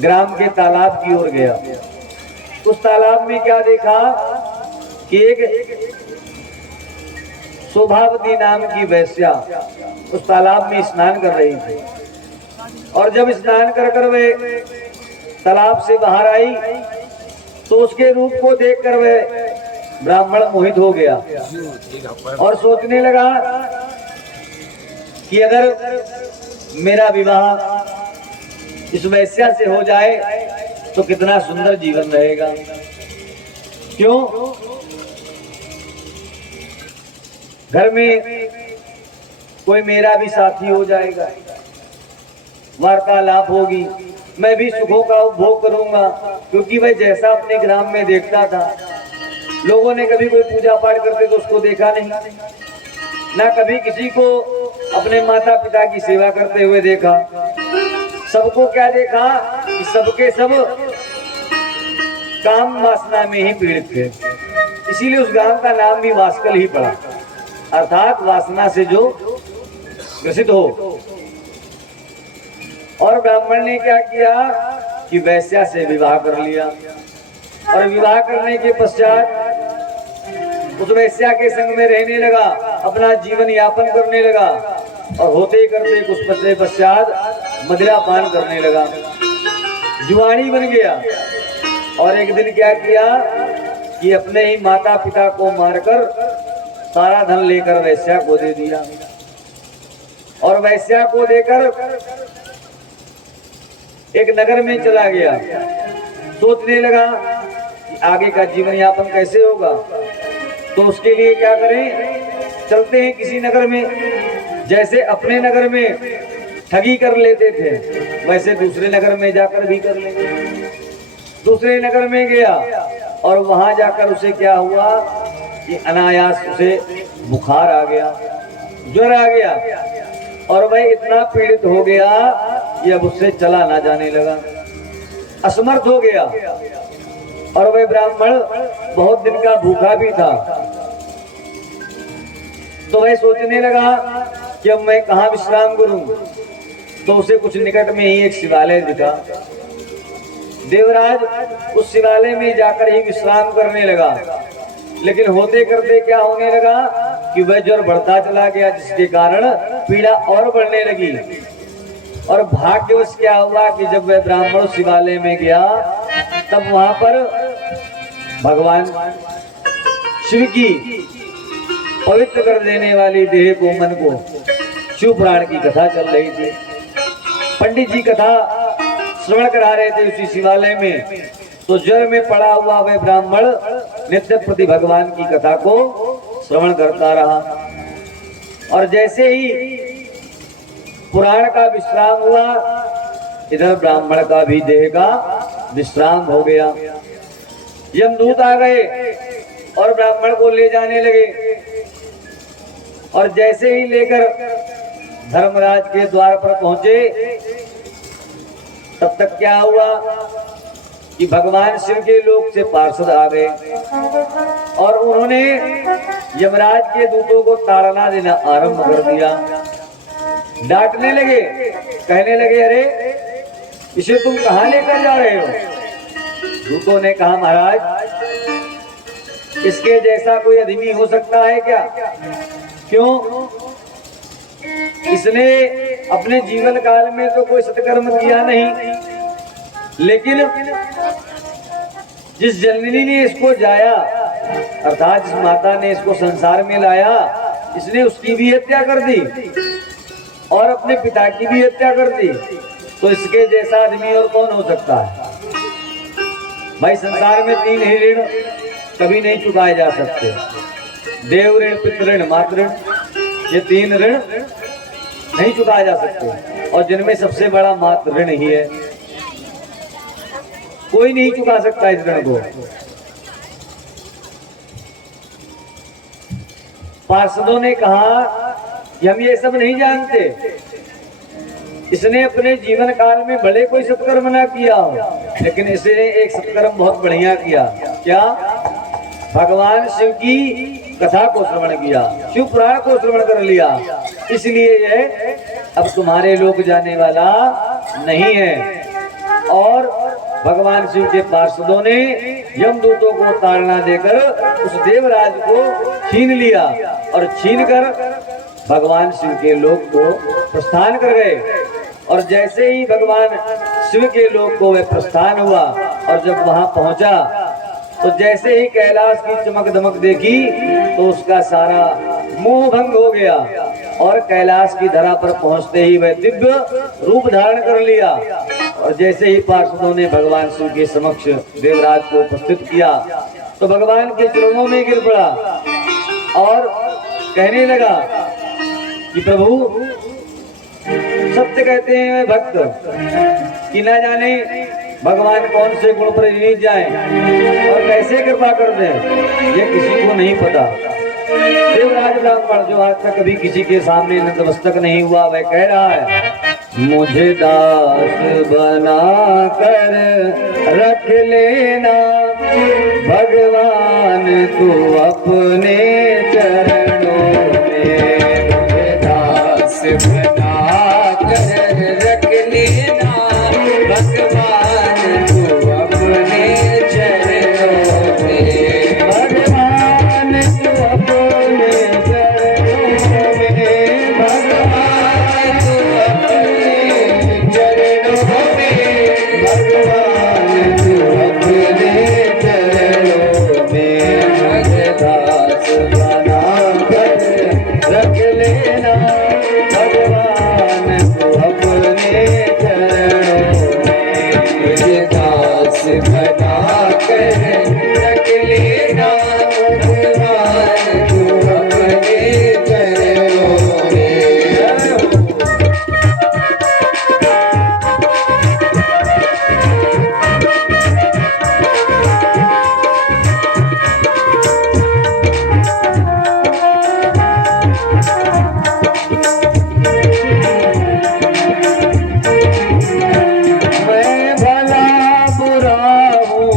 ग्राम के तालाब की ओर गया। उस तालाब में क्या देखा कि एक शोभावती नाम की वैश्या उस तालाब में स्नान कर रही थी। और जब स्नान कर कर वे तालाब से बाहर आई तो उसके रूप को देखकर वह ब्राह्मण मोहित हो गया और सोचने लगा कि अगर मेरा विवाह इस वैश्या से हो जाए तो कितना सुंदर जीवन रहेगा। क्यों? घर में कोई मेरा भी साथी हो जाएगा, वार्तालाप होगी, मैं भी सुखों का उपभोग करूंगा। क्योंकि वह जैसा अपने ग्राम में देखता था, लोगों ने कभी कोई पूजा पाठ करते तो उसको देखा नहीं, ना कभी किसी को अपने माता पिता की सेवा करते हुए देखा। सबको क्या देखा कि सबके सब काम वासना में ही पीड़ित थे। इसीलिए उस गांव का नाम भी वास्कल ही पड़ा, अर्थात वासना से जो ग्रसित हो। और ब्राह्मण ने क्या किया कि वैश्या से विवाह कर लिया। और विवाह करने के पश्चात उस वैश्या के संग में रहने लगा, अपना जीवन यापन करने लगा। और होते करते कुछ पश्चात मदिरा पान करने लगा, जुआनी बन गया। और एक दिन क्या किया कि अपने ही माता पिता को मारकर सारा धन लेकर वैश्या को दे दिया। और वैश्या को देकर एक नगर में चला गया। सोचने लगा कि आगे का जीवन यापन कैसे होगा। तो उसके लिए क्या करें, चलते हैं किसी नगर में। जैसे अपने नगर में ठगी कर लेते थे वैसे दूसरे नगर में जाकर भी कर लेंगे। दूसरे नगर में गया और वहां जाकर उसे क्या हुआ कि अनायास उसे बुखार आ गया, ज्वर आ गया। और वह इतना पीड़ित हो गया कि अब उससे चला ना जाने लगा, असमर्थ हो गया। और वह ब्राह्मण बहुत दिन का भूखा भी था। तो वह सोचने लगा कि अब मैं कहाँ विश्राम करूं। तो उसे कुछ निकट में ही एक शिवालय दिखा। देवराज उस शिवालय में जाकर ही विश्राम करने लगा। लेकिन होते करते क्या होने लगा कि वह ज्वर बढ़ता चला गया, जिसके कारण पीड़ा और बढ़ने लगी। और भाग्यवश क्या हुआ कि जब वह ब्राह्मण शिवालय में गया तब वहां पर भगवान शिव की पवित्र कर देने वाली देह को, मन को, शिव पुराण की कथा चल रही थी। पंडित जी कथा श्रवण करा रहे थे उसी शिवालय में। तो ज्वर में पड़ा हुआ वह ब्राह्मण नित्य प्रति भगवान की कथा को श्रवण करता रहा। और जैसे ही पुराण का विश्राम हुआ, इधर ब्राह्मण का भी देह का विश्राम हो गया। यमदूत आ गए और ब्राह्मण को ले जाने लगे। और जैसे ही लेकर धर्मराज के द्वार पर पहुंचे, तब तक क्या हुआ कि भगवान शिव के लोक से पार्षद आ गए और उन्होंने यमराज के दूतों को ताड़ना देना आरंभ कर दिया। डांटने लगे, कहने लगे, अरे इसे तुम कहां लेकर जा रहे हो? दूतों ने कहा, महाराज इसके जैसा कोई आदमी हो सकता है क्या? क्यों? इसने अपने जीवन काल में तो कोई सत्कर्म किया नहीं, लेकिन जिस जननी ने इसको जाया अर्थात जिस माता ने इसको संसार में लाया, इसने उसकी भी हत्या कर दी और अपने पिता की भी हत्या कर दी, तो इसके जैसा आदमी और कौन हो सकता है? भाई संसार में 3 ही ऋण कभी नहीं चुकाए जा सकते, देव ऋण, पितृ ऋण, मातृ ऋण। ये 3 ऋण नहीं चुकाए जा सकते और जिनमें सबसे बड़ा मातृ ऋण ही है। कोई नहीं चुका सकता इस ऋण को। पार्षदों ने कहा कि हम ये सब नहीं जानते, इसने अपने जीवन काल में भले कोई सत्कर्म ना किया हो, लेकिन इसने एक सत्कर्म बहुत बढ़िया किया। क्या? भगवान शिव की कथा को श्रवण किया, शिव पुराण को श्रवण कर लिया, इसलिए यह अब तुम्हारे लोक जाने वाला नहीं है। और भगवान शिव के पार्षदों ने यमदूतों को ताड़ना देकर उस देवराज को छीन लिया और छीनकर भगवान शिव के लोक को प्रस्थान कर गए। और जैसे ही भगवान शिव के लोक को वह प्रस्थान हुआ और जब वहां पहुंचा तो जैसे ही कैलाश की चमक दमक देखी तो उसका सारा मोह भंग हो गया और कैलाश की धरा पर पहुंचते ही वह दिव्य रूप धारण कर लिया। और जैसे ही पार्षदों ने भगवान शिव के समक्ष देवराज को उपस्थित किया तो भगवान के चरणों में गिर पड़ा और कहने लगा कि प्रभु, सत्य कहते हैं वे भक्त कि न जाने भगवान कौन से गुण पर नीच जाए और कैसे कृपा कर दें, यह किसी को नहीं पता। देवराज ब्राह्मण जो आज तक कभी किसी के सामने नतमस्तक नहीं हुआ, वह कह रहा है, मुझे दास बना कर रख लेना भगवान तू अपने चरणों में, मुझे दास बना कर रख लेना भगवान तू अपने चरणों में, भगवान तू अपने चरणों में, भगवान तू अपने चरणों में, भगवान तू अपने चरणों में, मुझे दास बना कर रख लेना भगवान तू अपने चरणों में, मुझे दास बना कर रख लेना भगवान तू अपने चरणों में। मैं भला बुरा हूँ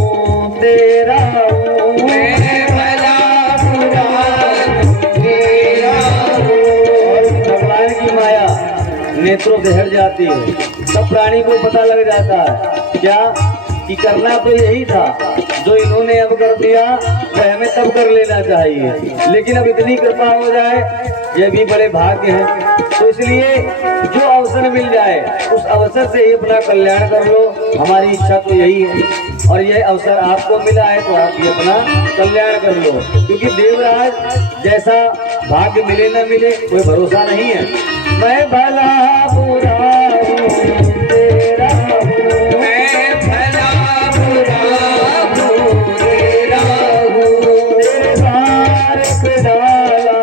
तेरा हूँ, मैं भला बुरा हूँ तेरा हूँ। और भगवान की माया नेत्रों से हट जाती है, सब प्राणी को पता लग जाता है क्या कि करना तो यही था, जो इन्होंने अब कर दिया वह हमें तब कर लेना चाहिए, लेकिन अब इतनी कृपा हो जाए यह भी बड़े भाग्य हैं। तो इसलिए जो अवसर मिल जाए उस अवसर से ही अपना कल्याण कर लो, हमारी इच्छा तो यही है। और यह अवसर आपको मिला है तो आप भी अपना कल्याण कर लो, क्योंकि देवराज जैसा भाग्य मिले न मिले कोई भरोसा नहीं है। मैं भला बुरा हूँ तेरा हूँ, मैं भला बुरा हूँ तेरा हूँ, तेरे द्वार पे डाला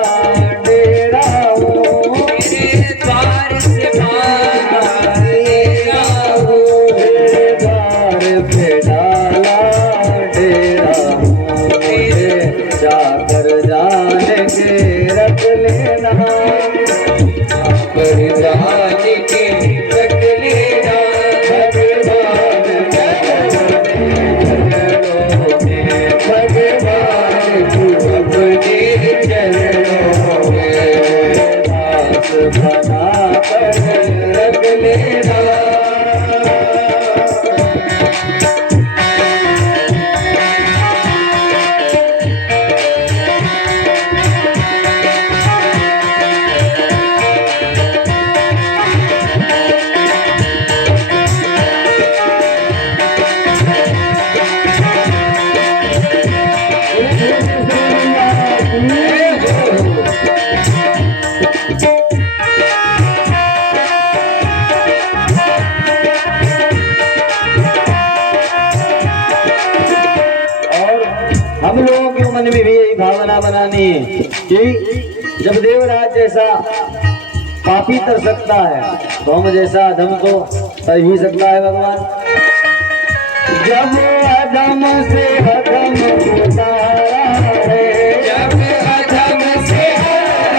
डेरा हूँ, तेरे द्वार से भागा तेरा हूँ, तेरे द्वार पे डाला डेरा हूँ, तेरे जाकर जाने के रख लेना। लोगों के मन में भी यही भावना बनानी है कि जब देवराज जैसा पापी तर सकता है तो हम जैसा अधम तो तर ही सकता है भगवान। जब अधम से अधम उतारा है, जब अधम से अधम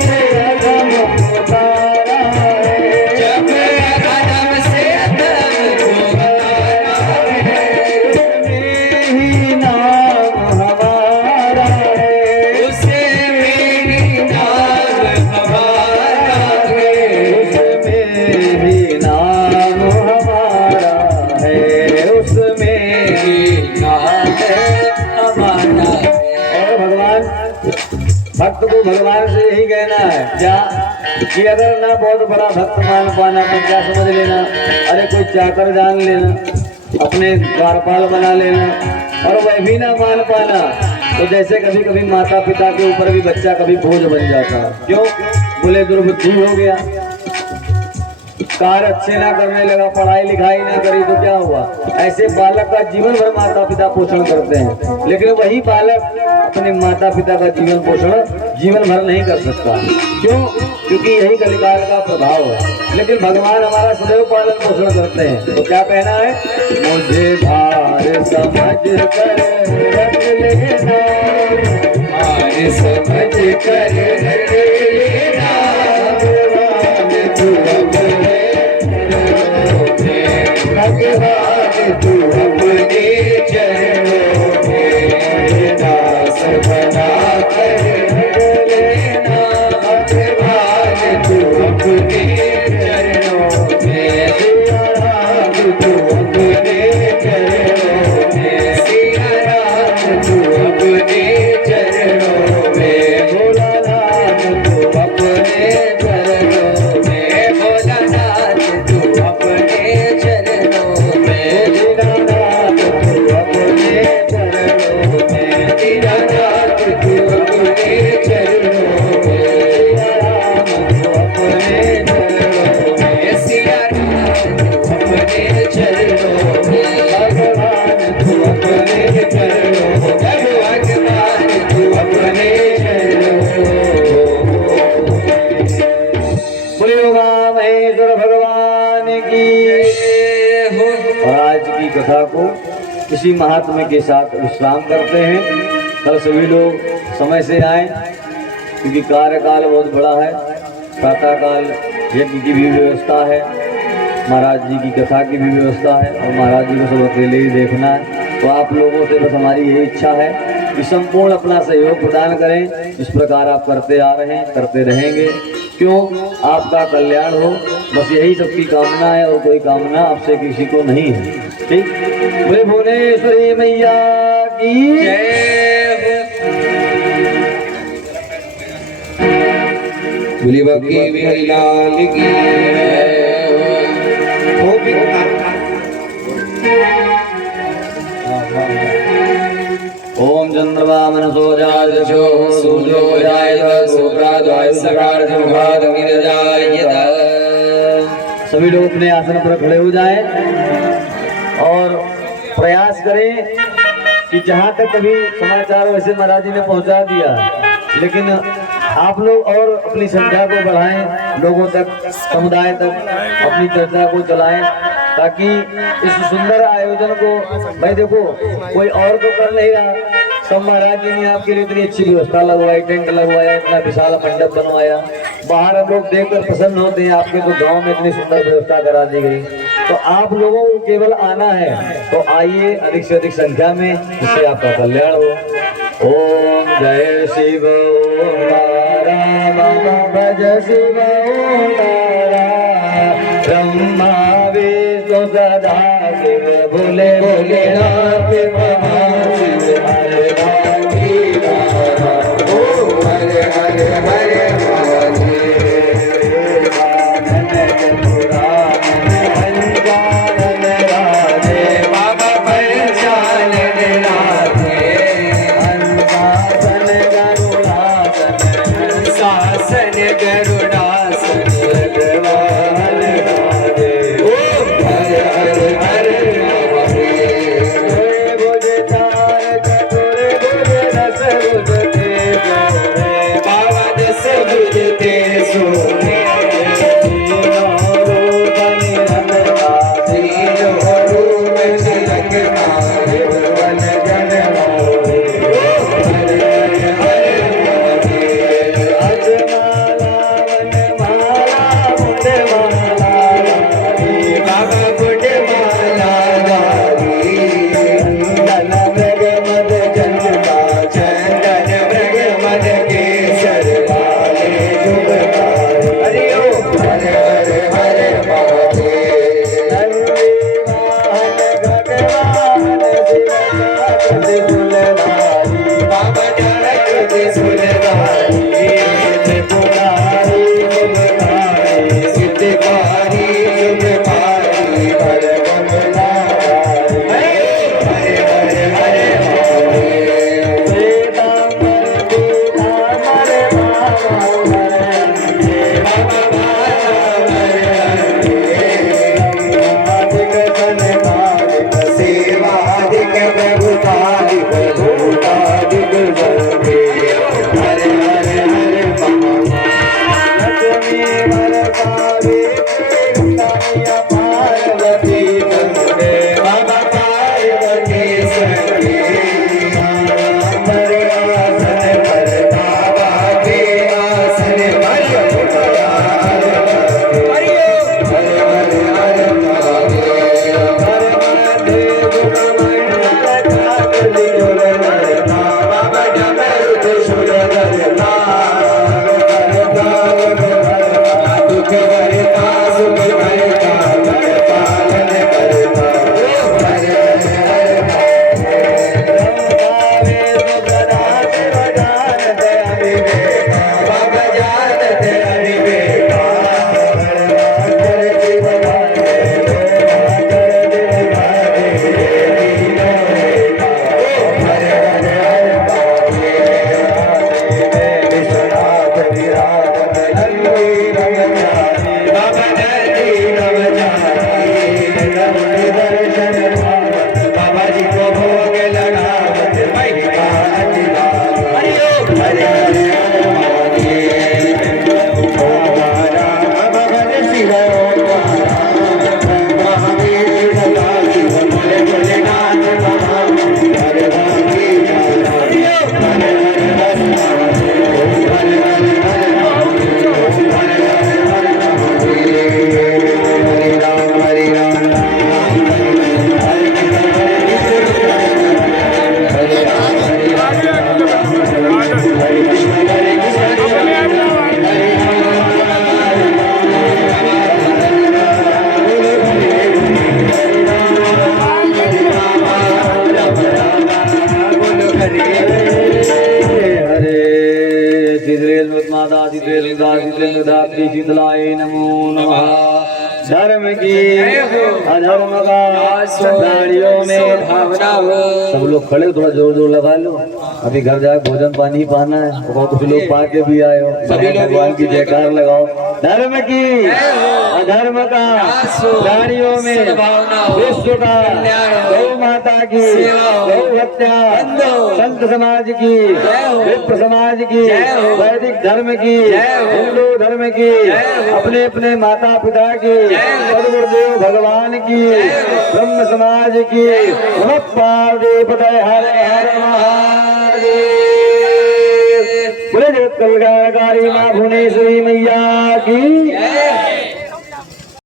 से अधम उतारा है, जब अधम से अधम उतारा है, उसमें ही नाम हमारा है, उसमें ही नाम हमारा है, उसमें ही नाम हमारा है, उसमें ही नाम हमारा है। और भगवान भक्त को भगवान से यही कहना है क्या कि अगर ना बहुत बड़ा भक्त मान पाना तो क्या समझ लेना, अरे कोई चाकर जान लेना, अपने द्वारपाल बना लेना, और वह भी ना मान पाना तो जैसे कभी कभी माता पिता के ऊपर भी बच्चा कभी बोझ बन जाता है। क्यों? बोले दुर्बुद्धि हो गया, कार्य अच्छे ना करने लगा, पढ़ाई लिखाई ना करी तो क्या हुआ। ऐसे बालक का जीवन भर माता पिता पोषण करते हैं, लेकिन वही बालक अपने माता पिता का जीवन पोषण जीवन भर नहीं कर सकता। क्यों? क्योंकि यही कलिकाल का प्रभाव है। लेकिन भगवान हमारा सदैव पालन पोषण करते हैं। तो क्या कहना है? मुझे भार समझ कर रख लेना, भार समझ कर रख लेना, भगवान तू अपने भगवान तू अपने चरणों में दास बना कर रख लेना, भगवान तू अपने चरणों में, सिया राम तू अपने चरणों में, सिया राम तू अपने चरणों में, भोलानाथ तू अपने चरणों में, भोलानाथ तू अपने चरणों में, दीनानाथ तू अपने चरणों में, दीनानाथ तू अपने चरणों में, सिया राम तू अपने चरणों में, भगवान तू अपने चरणों में, भगवान तू अपने चरणों बोले उमा महेश्वर भगवान की। हो। और आज की कथा को इसी महात्म्य के साथ विश्राम करते हैं। कल सभी लोग समय से आए क्योंकि कार्यकाल बहुत बड़ा है। प्रातः काल यज्ञ की भी व्यवस्था है, महाराज जी की कथा की भी व्यवस्था है, और महाराज जी को सब अकेले ही देखना है। तो आप लोगों से बस हमारी यही इच्छा है कि संपूर्ण अपना सहयोग प्रदान करें। इस प्रकार आप करते आ रहे हैं, करते रहेंगे। क्यों? आपका कल्याण हो, बस यही सबकी कामना है, और कोई कामना आपसे किसी को नहीं है। ठीक? बोले भुवनेश्वरी मैया की जय हो। बोली बाकी बिहारी लाल की जय हो। हो भी ओम चंद्रमा मनसो जाय जो सूर्यो जायत शुक्राद्वाय सकार जुगाद विरजायत। सभी लोग अपने आसन पर खड़े हो जाएं और प्रयास करें कि जहाँ तक कभी समाचार वैसे महाराज जी ने पहुँचा दिया, लेकिन आप लोग और अपनी संख्या को बढ़ाएं, लोगों तक, समुदाय तक अपनी चर्चा को चलाएं, ताकि इस सुंदर आयोजन को, भाई देखो कोई और तो कर नहीं रहा, सब महाराज जी ने आपके लिए इतनी अच्छी व्यवस्था लगवाई, टेंट लगवाया, इतना विशाल मंडप बनवाया। बाहर हम लोग देखकर प्रसन्न होते हैं, आपके तो गांव में इतनी सुंदर व्यवस्था करा दी गई। तो आप लोगों को केवल आना है, तो आइए अधिक से अधिक संख्या में, जिससे आपका कल्याण हो। ओम जय शिव ओम तारा बाबा भज शिव ओम तारा, ब्रह्मा विष्णु सदा शिव भोले भोले नाथ महाशिव, हरे राधे राधा ओ हरे हरे हरे बाबा पंचानन राधे, शासन गरुड़ासन भगवान राधे। ओ हरे हरे हरे बाबा जनक त्रिशूलधारी सिद्धकारी शुभकारी परमधारी हरे हरे हरे सेवाधिक प्रभुताधिक भूताधिक बलवे हरे हरे हरे पार्वती गंगे बाबा पार्वती संगे हरे आसन पर बाबा के आसन पर हरे हरे हरे शीतलाय नमो नमः। धर्म की अधर्म का गाड़ियों में भावना हो सब लोग खड़े हो, थोड़ा जोर जोर लगा लो। अभी घर जाकर भोजन पानी पाना है, बहुत कुछ लोग पा के भी आए हो। सभी लोग भगवान की जयकार लगाओ। धर्म की अधर्म का गाड़ियों में विश्व का गौ माता की गौ हत्या संत समाज की विप्र समाज की वैदिक धर्म की हिंदू धर्म की अपने अपने माता पिता की सदगुरुदेव भगवान की ब्रह्म समाज की नमः पार्वती हर हर महादेव। बोले जगत कल्याणकारी मां भुवनेश्वरी मैया की